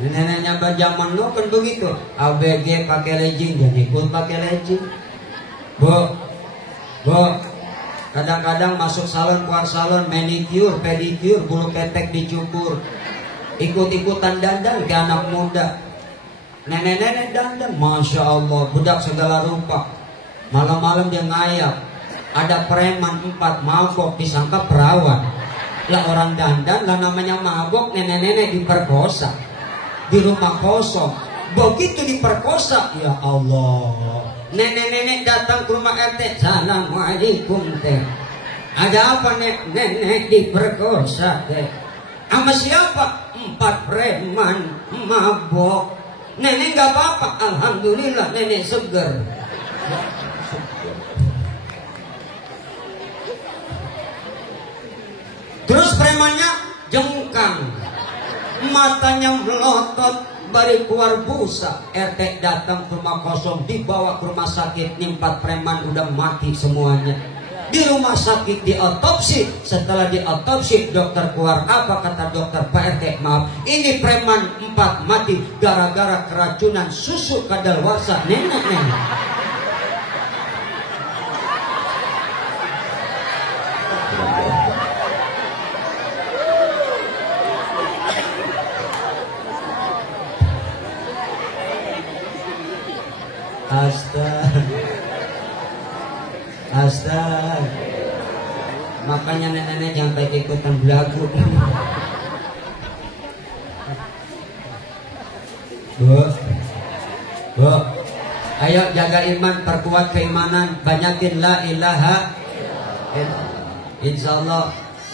Neneknya zaman lo kan begitu. ABG pakai legging, dia ikut pakai legging. Bu. Kadang-kadang masuk salon, keluar salon, manicure, pedicure, bulu ketek dicukur. Ikut-ikutan dandan ke anak muda. Nenek-nenek dandan, masya Allah, budak segala rupa. Malam-malam dia ngayap. Ada preman 4 mabok disangka perawat. Lah orang dandan, lah namanya mabok, nenek-nenek diperkosa di rumah kosong. Begitu diperkosa, ya Allah. Nenek-nenek datang ke rumah RT, assalamualaikum teh. Ada apa nek? Nenek diperkosa teh. Sama siapa? 4 preman mabok. Nenek nggak apa-apa, alhamdulillah nenek seger. Terus premannya jengkang, matanya melotot, bari keluar busa. RT datang ke rumah kosong, dibawa ke rumah sakit. Nih 4 preman udah mati semuanya. Di rumah sakit diotopsi. Setelah diotopsi, dokter keluar apa kata dokter? Pak RT, maaf, ini preman 4 mati gara-gara keracunan susu kadaluarsa nenek-nenek. Astaga. Makanya nenek-nenek jangan baik ikutan belagu. Bu, ayo jaga iman, perkuat keimanan, banyakin la ilaha illallah. Insyaallah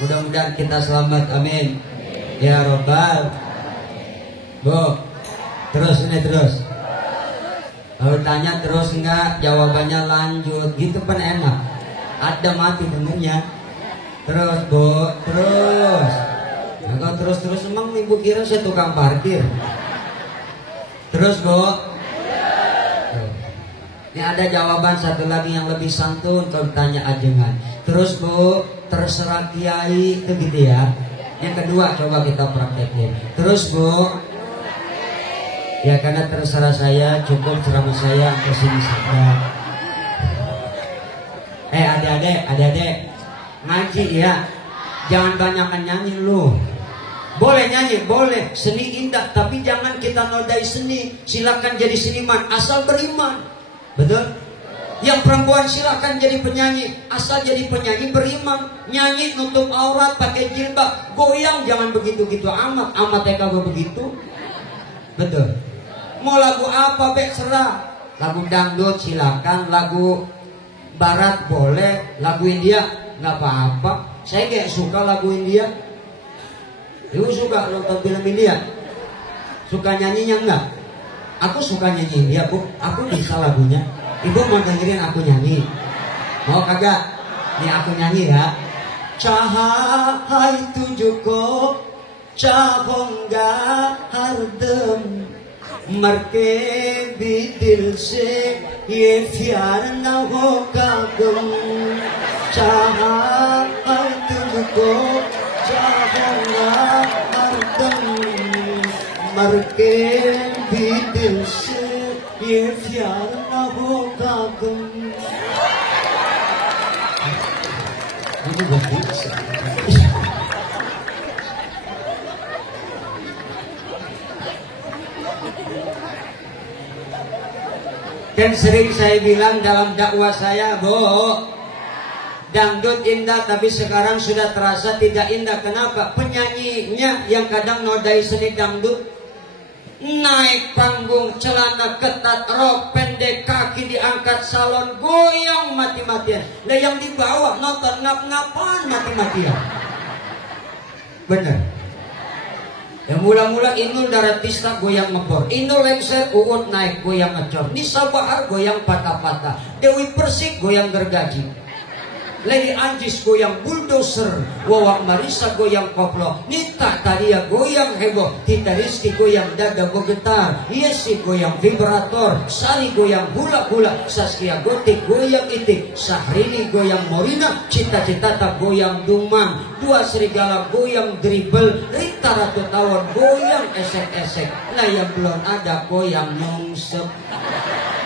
mudah-mudahan kita selamat, amin ya robbal. Bu, terus ini terus. Kalau tanya terus enggak, jawabannya lanjut, gitu kan enak. Ada mati benernya. Terus Bu, terus. Nah, kalau terus emang ibu kira saya tukang parkir. Terus Bu. Ini ada jawaban satu lagi yang lebih santun kalau tanya ajengan. Terus Bu, terserah kiai, itu gitu ya. Yang kedua coba kita praktekin. Terus Bu. Ya karena terserah saya, cukup ceramah saya ke sini saja. Adik-adik, ngaji ya. Jangan banyakan nyanyi lu. Boleh nyanyi, boleh. Seni indah, tapi jangan kita nodai seni. Silakan jadi seniman, asal beriman. Betul? Yang perempuan silakan jadi penyanyi, asal jadi penyanyi beriman. Nyanyi nutup aurat, pakai jilbab, goyang jangan begitu-gitu amat. TKW begitu. Betul? Mau lagu apa bek serah. Lagu dangdut silakan, lagu barat boleh, lagu India nggak apa-apa. Saya kayak suka lagu India. Ibu suka nonton film India? Suka nyanyinya enggak? Aku suka nyanyi India, Bu. Aku bisa lagunya. Ibu mau dengerin aku nyanyi? Mau kagak? Nih aku nyanyi ya. Cahai tujuhku, cahongga hardem मरके भी दिल से ये प्यार न होगा गम चाहा हर तुझको चाहूंगा हरदम मरके भी दिल से ये प्यार न होगा गम. Ini gak bisa. Dan sering saya bilang dalam dakwah saya, Bu, dangdut indah tapi sekarang sudah terasa tidak indah. Kenapa? Penyanyinya yang kadang nodai seni dangdut, naik panggung celana ketat, rok pendek, kaki diangkat, salon goyang mati-matian. Lah yang dibawa nonton ngap-ngapan mati-matian. Bener. Yang mula-mula Inul Daratista goyang ngebor, Inul lengser, Uut naik goyang ngecor, Nisa Bahar goyang patah-patah, Dewi Persik goyang gergaji, Lady Anjis goyang bulldozer, Wawak Marisa goyang koplo, Nita Tadia goyang heboh, Tita Rizky goyang dada getar, Yesi goyang vibrator, Sari goyang hula-hula, Saskia Gotik goyang itik, Sahrini goyang morina, Cita-Citata goyang dumang, Dua Serigala goyang dribble, Rita Ratu Tawon goyang esek-esek. Nah yang belum ada goyang nyungsep.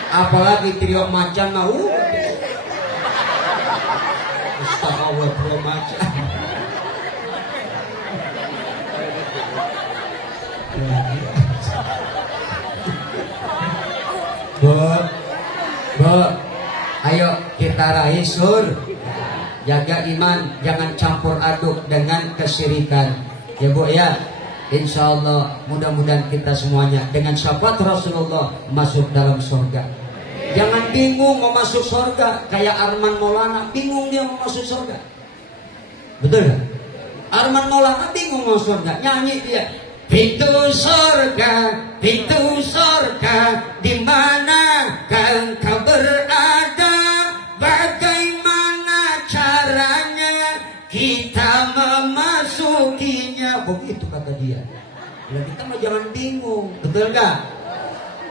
Apalagi trio macan mau. Ustaz trio macan. Bu, ayo kita raih sur. Jaga iman, jangan campur aduk dengan kesyirikan. Ya Bu ya, insya Allah mudah-mudahan kita semuanya dengan syafaat Rasulullah masuk dalam surga. Jangan bingung mau masuk surga, kayak Arman Maulana bingung dia mau masuk surga. Betul gak? Arman Maulana bingung mau surga, nyanyi dia pintu surga, di mana engkau berada? Bagaimana caranya kita memasukinya? Begitu kata dia. Nah, kita mah jangan bingung, betul nggak?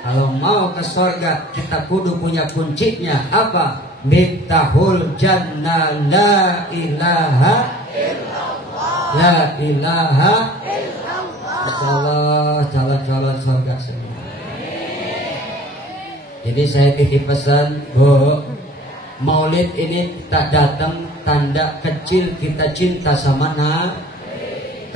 Kalau mau ke surga kita kudu punya kuncinya. Apa? Miftahul jannah la ilaha illallah. La ilaha illallah. Insyaallah calon-calon surga semua. Jadi saya titip pesan, Bu, Maulid ini tak datang tanda kecil kita cinta sama Nabi.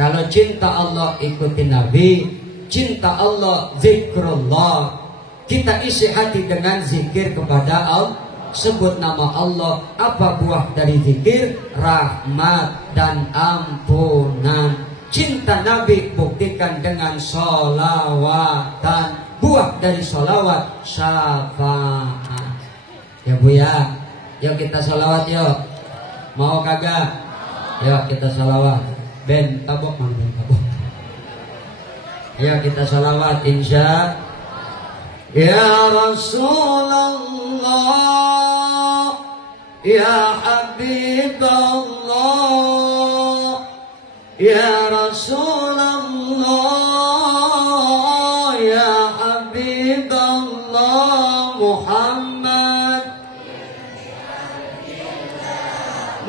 Kalau cinta Allah ikuti Nabi, cinta Allah zikrullah. Kita isi hati dengan zikir kepada Allah. Sebut nama Allah. Apa buah dari zikir? Rahmat dan ampunan. Cinta Nabi buktikan dengan sholawatan. Buah dari sholawat syafaat. Ya Bu ya, yuk kita sholawat yuk. Mau kagak? Yuk kita sholawat. Ben tabok mana ben tabok. Ya kita sholawat insya. Ya Rasulullah, ya Habibullah, ya Rasulullah, ya Habibullah, Muhammad,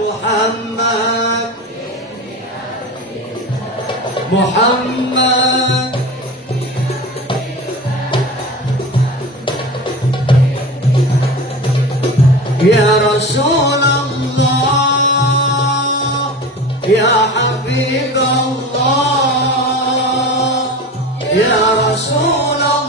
Muhammad, Muhammad. Ya Rasulullah, ya Habibullah, ya Rasulullah,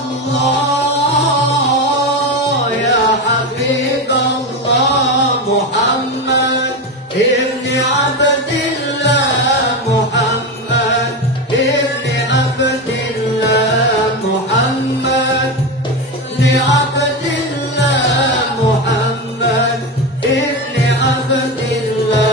ya Habibullah, Muhammad ibni Abdillah, Muhammad ibni Abdillah, Muhammad ibni Abdillah, Muhammad ibni Abdillah,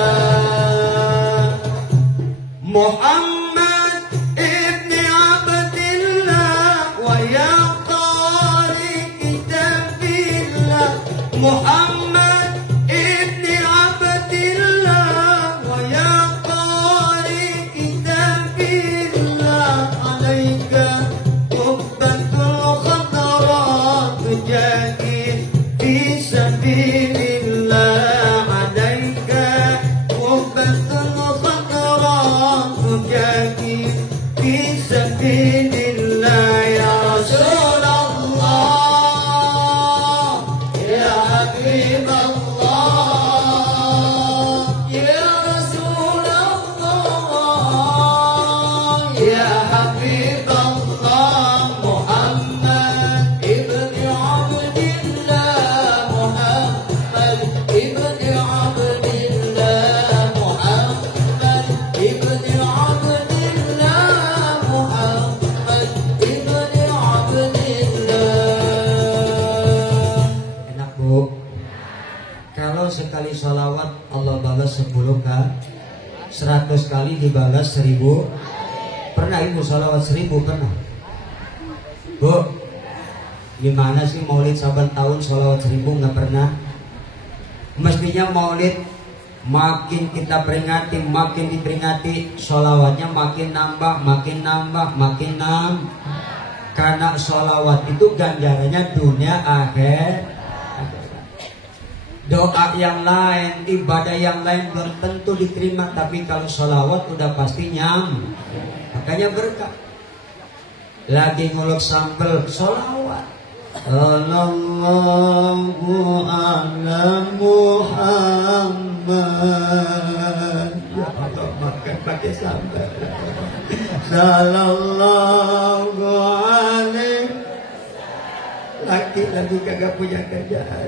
Muhammad ibni Abdillah, wa ya qari kitabillah, Muhammad ibni Abdillah, wa ya qari kitabillah, alaika qubbatul khadra tujahid fi sabilillah, alaika qubbatul khadra tujahid fi sabilillah, ya Rasulullah, ya Habibullah, ya Rasulullah, ya Habibullah, Muhammad ibni Abdillah, Muhammad ibni Abdillah, Muhammad ibni Abdillah, Muhammad ibni Abdillah. Enak Bu? Kalau sekali sholawat Allah balas 10 kali, 100 kali dibalas 1000. Pernah Ibu sholawat 1000? Pernah? Bu, gimana sih maulid saban tahun sholawat 1000 nggak pernah? Mestinya maulid makin kita peringati, makin diperingati, sholawatnya makin nambah, makin nambah, makin nambah. Karena sholawat itu ganjarannya dunia akhir. Doa yang lain, ibadah yang lain belum tentu diterima, tapi kalau sholawat udah pasti nyam. Makanya berkah. Lagi nguluk sambel, sholawat. Sallallahu ala Muhammad. Ya Allah, makan pakai sambal. Sallallahu alaihi. Laki-laki kagak punya kerjaan.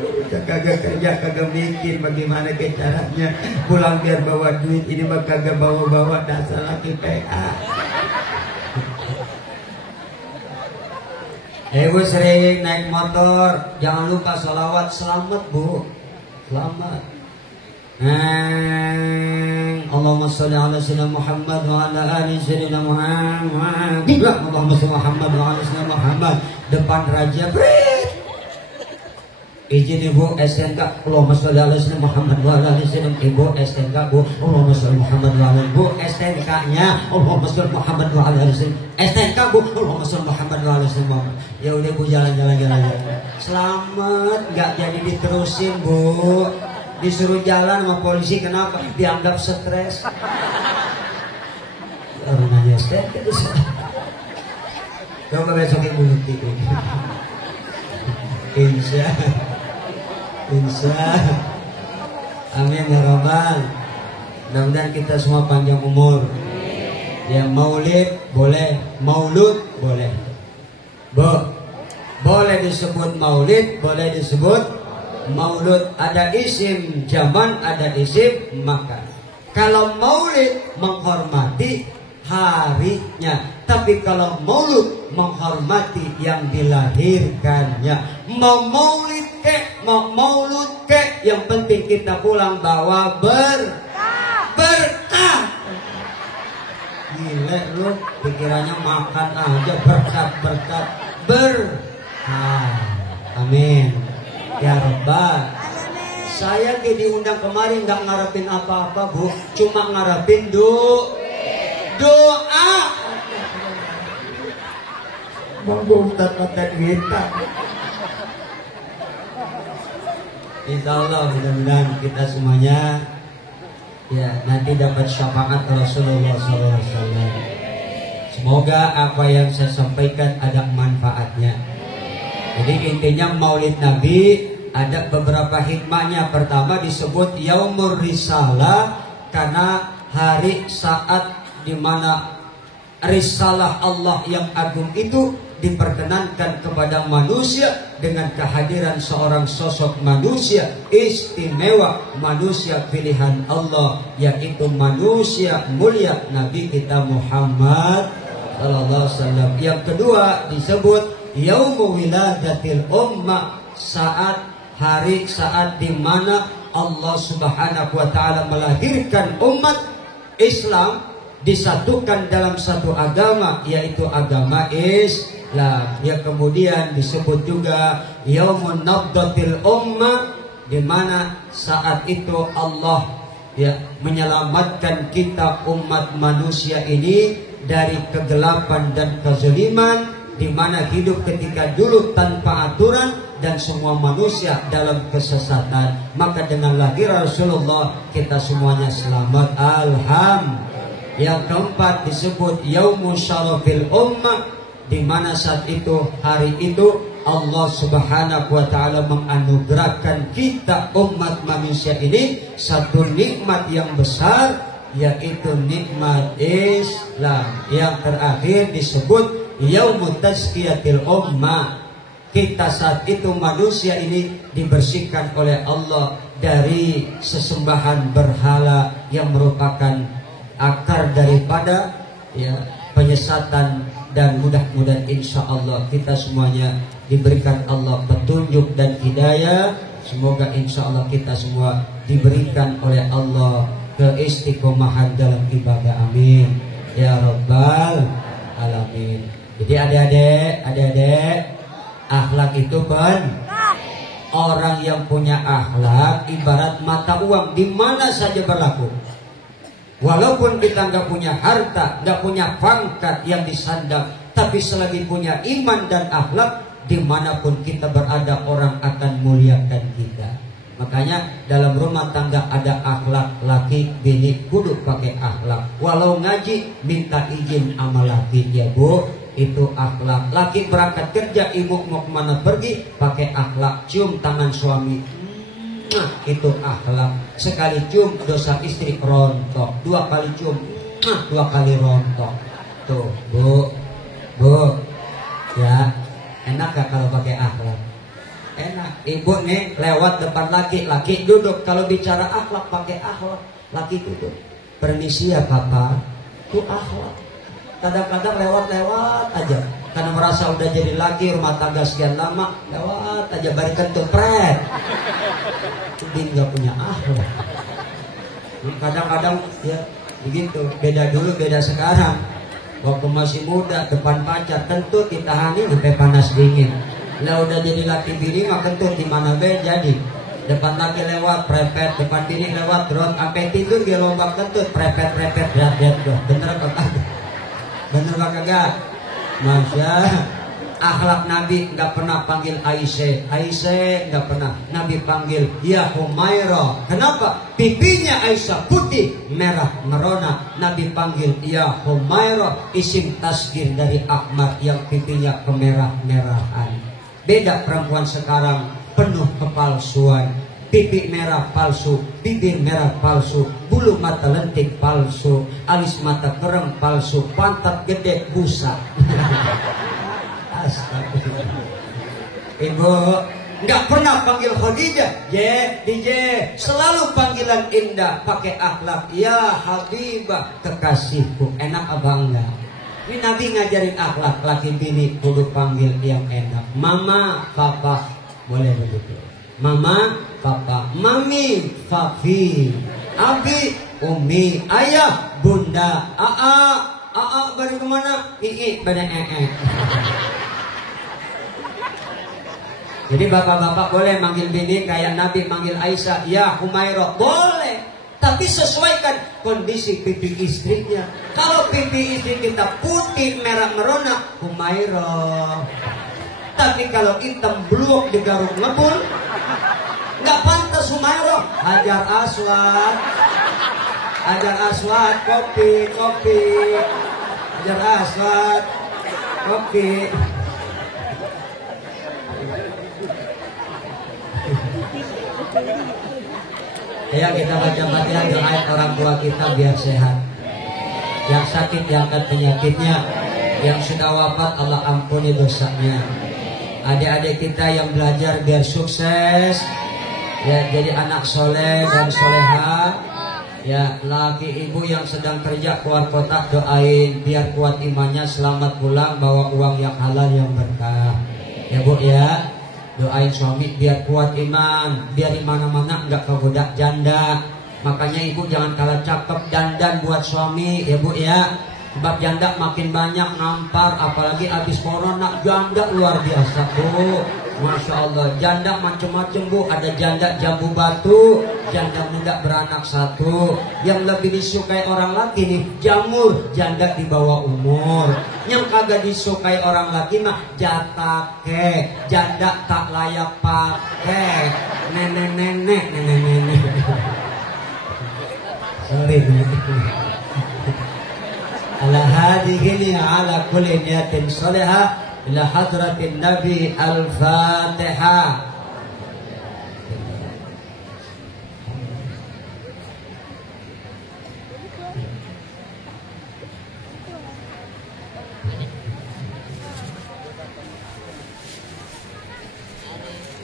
Udah kagak kerja, kagak mikir bagaimana ke caranya pulang biar bawa duit. Ini mah kagak bawa-bawa, dasar laki PA. Bu sering naik motor, jangan lupa sholawat. Selamat Bu, selamat. Allahumma sholli ala sayyidina Muhammad wa ala ali sayyidina Muhammad. Allahumma sholli Muhammad wa ala sayyidina Muhammad. Depan raja, brit. Izin ibu STNK, Allahumma sholli ala sayyidina Muhammad wa ala ali sayyidina. Ibu STNK bu, Allahumma sholli Muhammad wa ala. Bu STNK-nya, Allahumma sholli Muhammad wa ala ali sayyidina. STNK bu, Allahumma sholli Muhammad wa ala sayyidina. Ya udah bu, jalan-jalan. Selamat, nggak jadi diterusin bu. Disuruh jalan sama polisi, kenapa? Dianggap stres. Orang nanya stres terus. Coba besok ibu bukti. Insya. Amin ya Rabbal. Mudah-mudahan kita semua panjang umur. Ya maulid boleh, maulud boleh. Boleh disebut maulid, boleh disebut maulud. Ada isim zaman, ada isim makan. Kalau maulid menghormati harinya, tapi kalau maulud menghormati yang dilahirkannya. Mau maulid kek, mau maulud kek, yang penting kita pulang bawa berkah. Gile lu, pikirannya makan aja berkat. Amin ya Rabbal. Saya diundang kemarin nggak ngarepin apa-apa bu, cuma ngarepin doa. Bang kata kita. Insya Allah mudah-mudahan kita semuanya ya nanti dapat syafaat Rasulullah SAW. Semoga apa yang saya sampaikan ada manfaatnya. Jadi intinya maulid Nabi ada beberapa hikmahnya. Pertama disebut Yaumur Risalah karena hari saat dimana risalah Allah yang agung itu diperkenankan kepada manusia dengan kehadiran seorang sosok manusia istimewa, manusia pilihan Allah, yaitu manusia mulia Nabi kita Muhammad sallallahu alaihi wasallam. Yang kedua disebut Yaumu Wiladatil Ummah, hari saat dimana Allah Subhanahu wa taala melahirkan umat Islam disatukan dalam satu agama, yaitu agama Islam. Ya kemudian disebut juga Yaumun Nabdatil Ummah, di mana saat itu Allah ya menyelamatkan kita umat manusia ini dari kegelapan dan kezaliman, di mana hidup ketika dulu tanpa aturan dan semua manusia dalam kesesatan. Maka dengan lahir Rasulullah kita semuanya selamat, alhamdulillah. Yang keempat disebut Yaumu Syarafil Ummah, di mana saat itu, hari itu Allah Subhanahu wa taala menganugerahkan kita umat manusia ini satu nikmat yang besar, yaitu nikmat Islam. Yang terakhir disebut Yaumut Tazkiyatil Ummah. Kita saat itu manusia ini dibersihkan oleh Allah dari sesembahan berhala yang merupakan akar daripada ya penyesatan, dan mudah-mudahan insya Allah kita semuanya diberikan Allah petunjuk dan hidayah. Semoga insya Allah kita semua diberikan oleh Allah keistiqomahan dalam ibadah, amin ya Rabbal alamin. Jadi adik-adik, akhlak itu kan orang yang punya akhlak ibarat mata uang, di mana saja berlaku. Walaupun kita nggak punya harta, nggak punya pangkat yang disandang, tapi selagi punya iman dan akhlak, dimanapun kita berada orang akan muliakan kita. Makanya dalam rumah tangga ada akhlak, laki bini kudu pakai akhlak. Walau ngaji minta izin sama laki, ya bu, itu akhlak. Laki berangkat kerja, ibu mau kemana pergi, pakai akhlak. Cium tangan suami, nah itu akhlak. Sekali cium dosa istri rontok, dua kali cium, nah dua kali rontok. Tuh bu ya, enak gak kalau pakai akhlak? Enak. Ibu nih lewat depan laki duduk. Kalau bicara akhlak pakai akhlak, laki duduk. Permisi ya papa, itu akhlak. Kadang-kadang lewat aja, karena merasa udah jadi laki, rumah tangga sekian lama, lewat aja barikan tuh pret. Dia nggak punya akhlak. Kadang-kadang ya begitu, beda dulu beda sekarang. Waktu masih muda depan pacar kentut ditahani sampai panas dingin. Lah udah jadi laki bini mah kentut di mana be jadi. Depan laki lewat prepet, depan bini lewat drone, sampai tidur dia lomba kentut prepet berat bener apa kagak? Bener apa kagak? Masya akhlak Nabi nggak pernah panggil Aisyah nggak pernah. Nabi panggil ya Humairah. Kenapa? Pipinya Aisyah putih merah merona. Nabi panggil ya Humairah, isim tasgir dari Ahmad yang pipinya kemerah-merahan. Beda perempuan sekarang penuh kepalsuan. Pipi merah palsu, bibir merah palsu, bulu mata lentik palsu, alis mata kerem palsu, pantat gede busa. Astagfirullah. Ibu nggak pernah panggil Khadijah, DJ, selalu panggilan indah, pakai akhlak. Ya Habibah, kekasihku, enak apa enggak? Ini Nabi ngajarin akhlak, laki bini kudu panggil yang enak. Mama, papa, boleh begitu. Mama, papa, mami, papi, abi, umi, ayah, bunda, aa balik kemana? Ii, pada Jadi bapak-bapak boleh manggil bini kayak Nabi manggil Aisyah, ya Humairah, boleh. Tapi sesuaikan kondisi pipi istrinya. Kalau pipi istri kita putih merah merona, Humairah. Tapi kalau hitam bluok digaruk ngebul, nggak pantas Humairah. Hajar Aswad, Hajar Aswad, kopi. Hajar Aswad, kopi. Ya kita baca Fatihah, doain orang tua kita biar sehat. Yang sakit diangkat penyakitnya, yang sudah wafat Allah ampuni dosanya. Adik-adik kita yang belajar biar sukses, ya jadi anak soleh dan soleha. Ya laki ibu yang sedang kerja keluar kota, doain biar kuat imannya, selamat pulang bawa uang yang halal yang berkah. Ya bu ya. Doain suami biar kuat iman, biar di mana-mana nggak kegoda janda. Makanya ibu jangan kalah cakep dandan buat suami, ya bu ya. Sebab janda makin banyak nampar, apalagi habis corona janda luar biasa bu. Masya Allah, janda macam-macam bu. Ada janda jambu batu, janda muda beranak satu. Yang lebih disukai orang laki nih jamur, janda di bawah umur. Yang kagak disukai orang laki mah jatake, janda tak layak pakai. Nenek. Sorry. Ala hadhihi ala kulli niyatin salihah ila hadratin Nabi Al-Fatihah.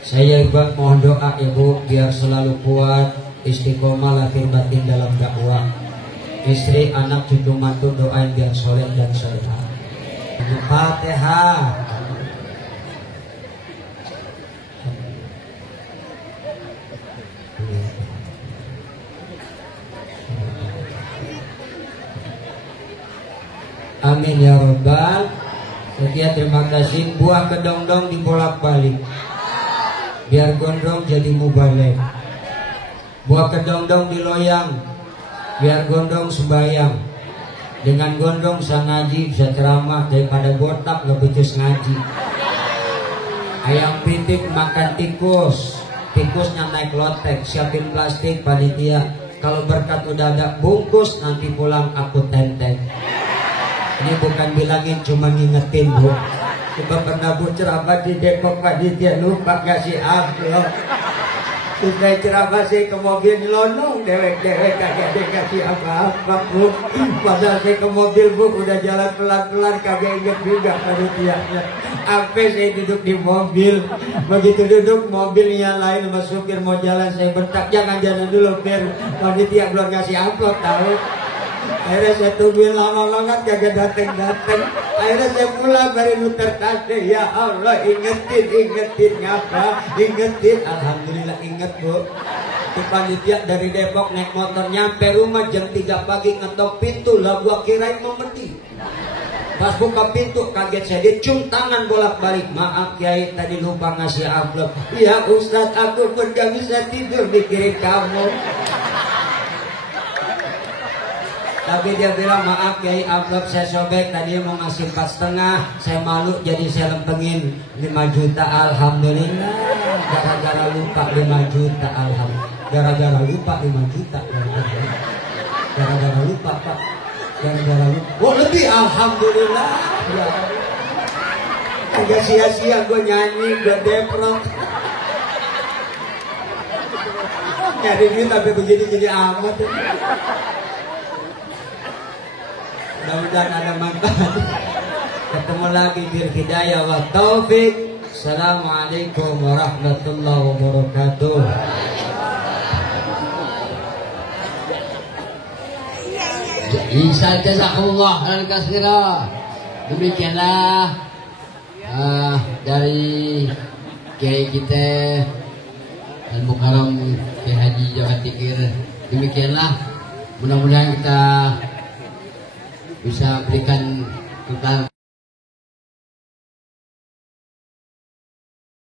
Saya mohon doa ibu biar selalu kuat, istiqomah lahir batin dalam dakwah. Istri, anak, cucu, mantu doain biar soleh dan solehah. Al-Fatihah. Amin ya Rabbal. Sekian, terima kasih. Buah kedong-dong dibolak-balik biar gondrong jadi mubalek. Buah kedong-dong diloyang biar gondrong sembayang. Dengan gondrong bisa ngaji, bisa ceramah, daripada botak gak becus ngaji. Ayam pitik makan tikus, tikusnya naik lotek, siapin plastik panitia. Kalau berkat udah ada bungkus, nanti pulang aku tenteng. Ini bukan bilangin, cuma ngingetin bu. Coba pernah bu ceramah di Depok panitia lupa ngasih upload. Sudah ceramah saya ke mobil nyelonong, dewek-dewek kagak dikasih apa-apa bu. Padahal saya ke mobil bu, udah jalan pelan-pelan kagak inget juga panitianya. Sampai saya duduk di mobil, begitu duduk mobil nyalain sama supir mau jalan, saya bentak, jangan jalan dulu biar panitia belum ngasih amplop tahu. Akhirnya saya tungguin lama banget kagak dateng. Akhirnya saya pulang dari muter tasnya. Ya Allah, ingetin ngapa? Ingetin. Alhamdulillah inget bu. Di panitia dari Depok naik motor nyampe rumah jam 3 pagi ngetok pintu lah gua kirain mau mati. Pas buka pintu kaget saya, dia cium tangan bolak-balik. Maaf Kiai, tadi lupa ngasih amplop. Ya Ustadz, aku pun gak bisa tidur mikirin kamu. Tapi dia bilang, maaf Kiai, amplop saya sobek. Tadi mau ngasih 4,5. Saya malu jadi saya lempengin 5 juta. Alhamdulillah. Gara-gara lupa 5 juta. Alhamdulillah. Gara-gara lupa 5 juta. Gara-gara lupa Pak. Gara-gara lupa. Oh lebih Alhamdulillah. Ya. Agak sia-sia gue nyanyi, gue deprok. Nyari duit tapi begini-gini amat. Mudah-mudahan ada manfaat. Ketemu lagi di hidayah wa taufik. Assalamualaikum warahmatullahi wabarakatuh. Insya jazakumullah khairan katsira. Demikianlah dari Kiai kita Al-Mukarram Kiai Haji Jawa Tikir. Demikianlah, mudah-mudahan kita bisa berikan tentang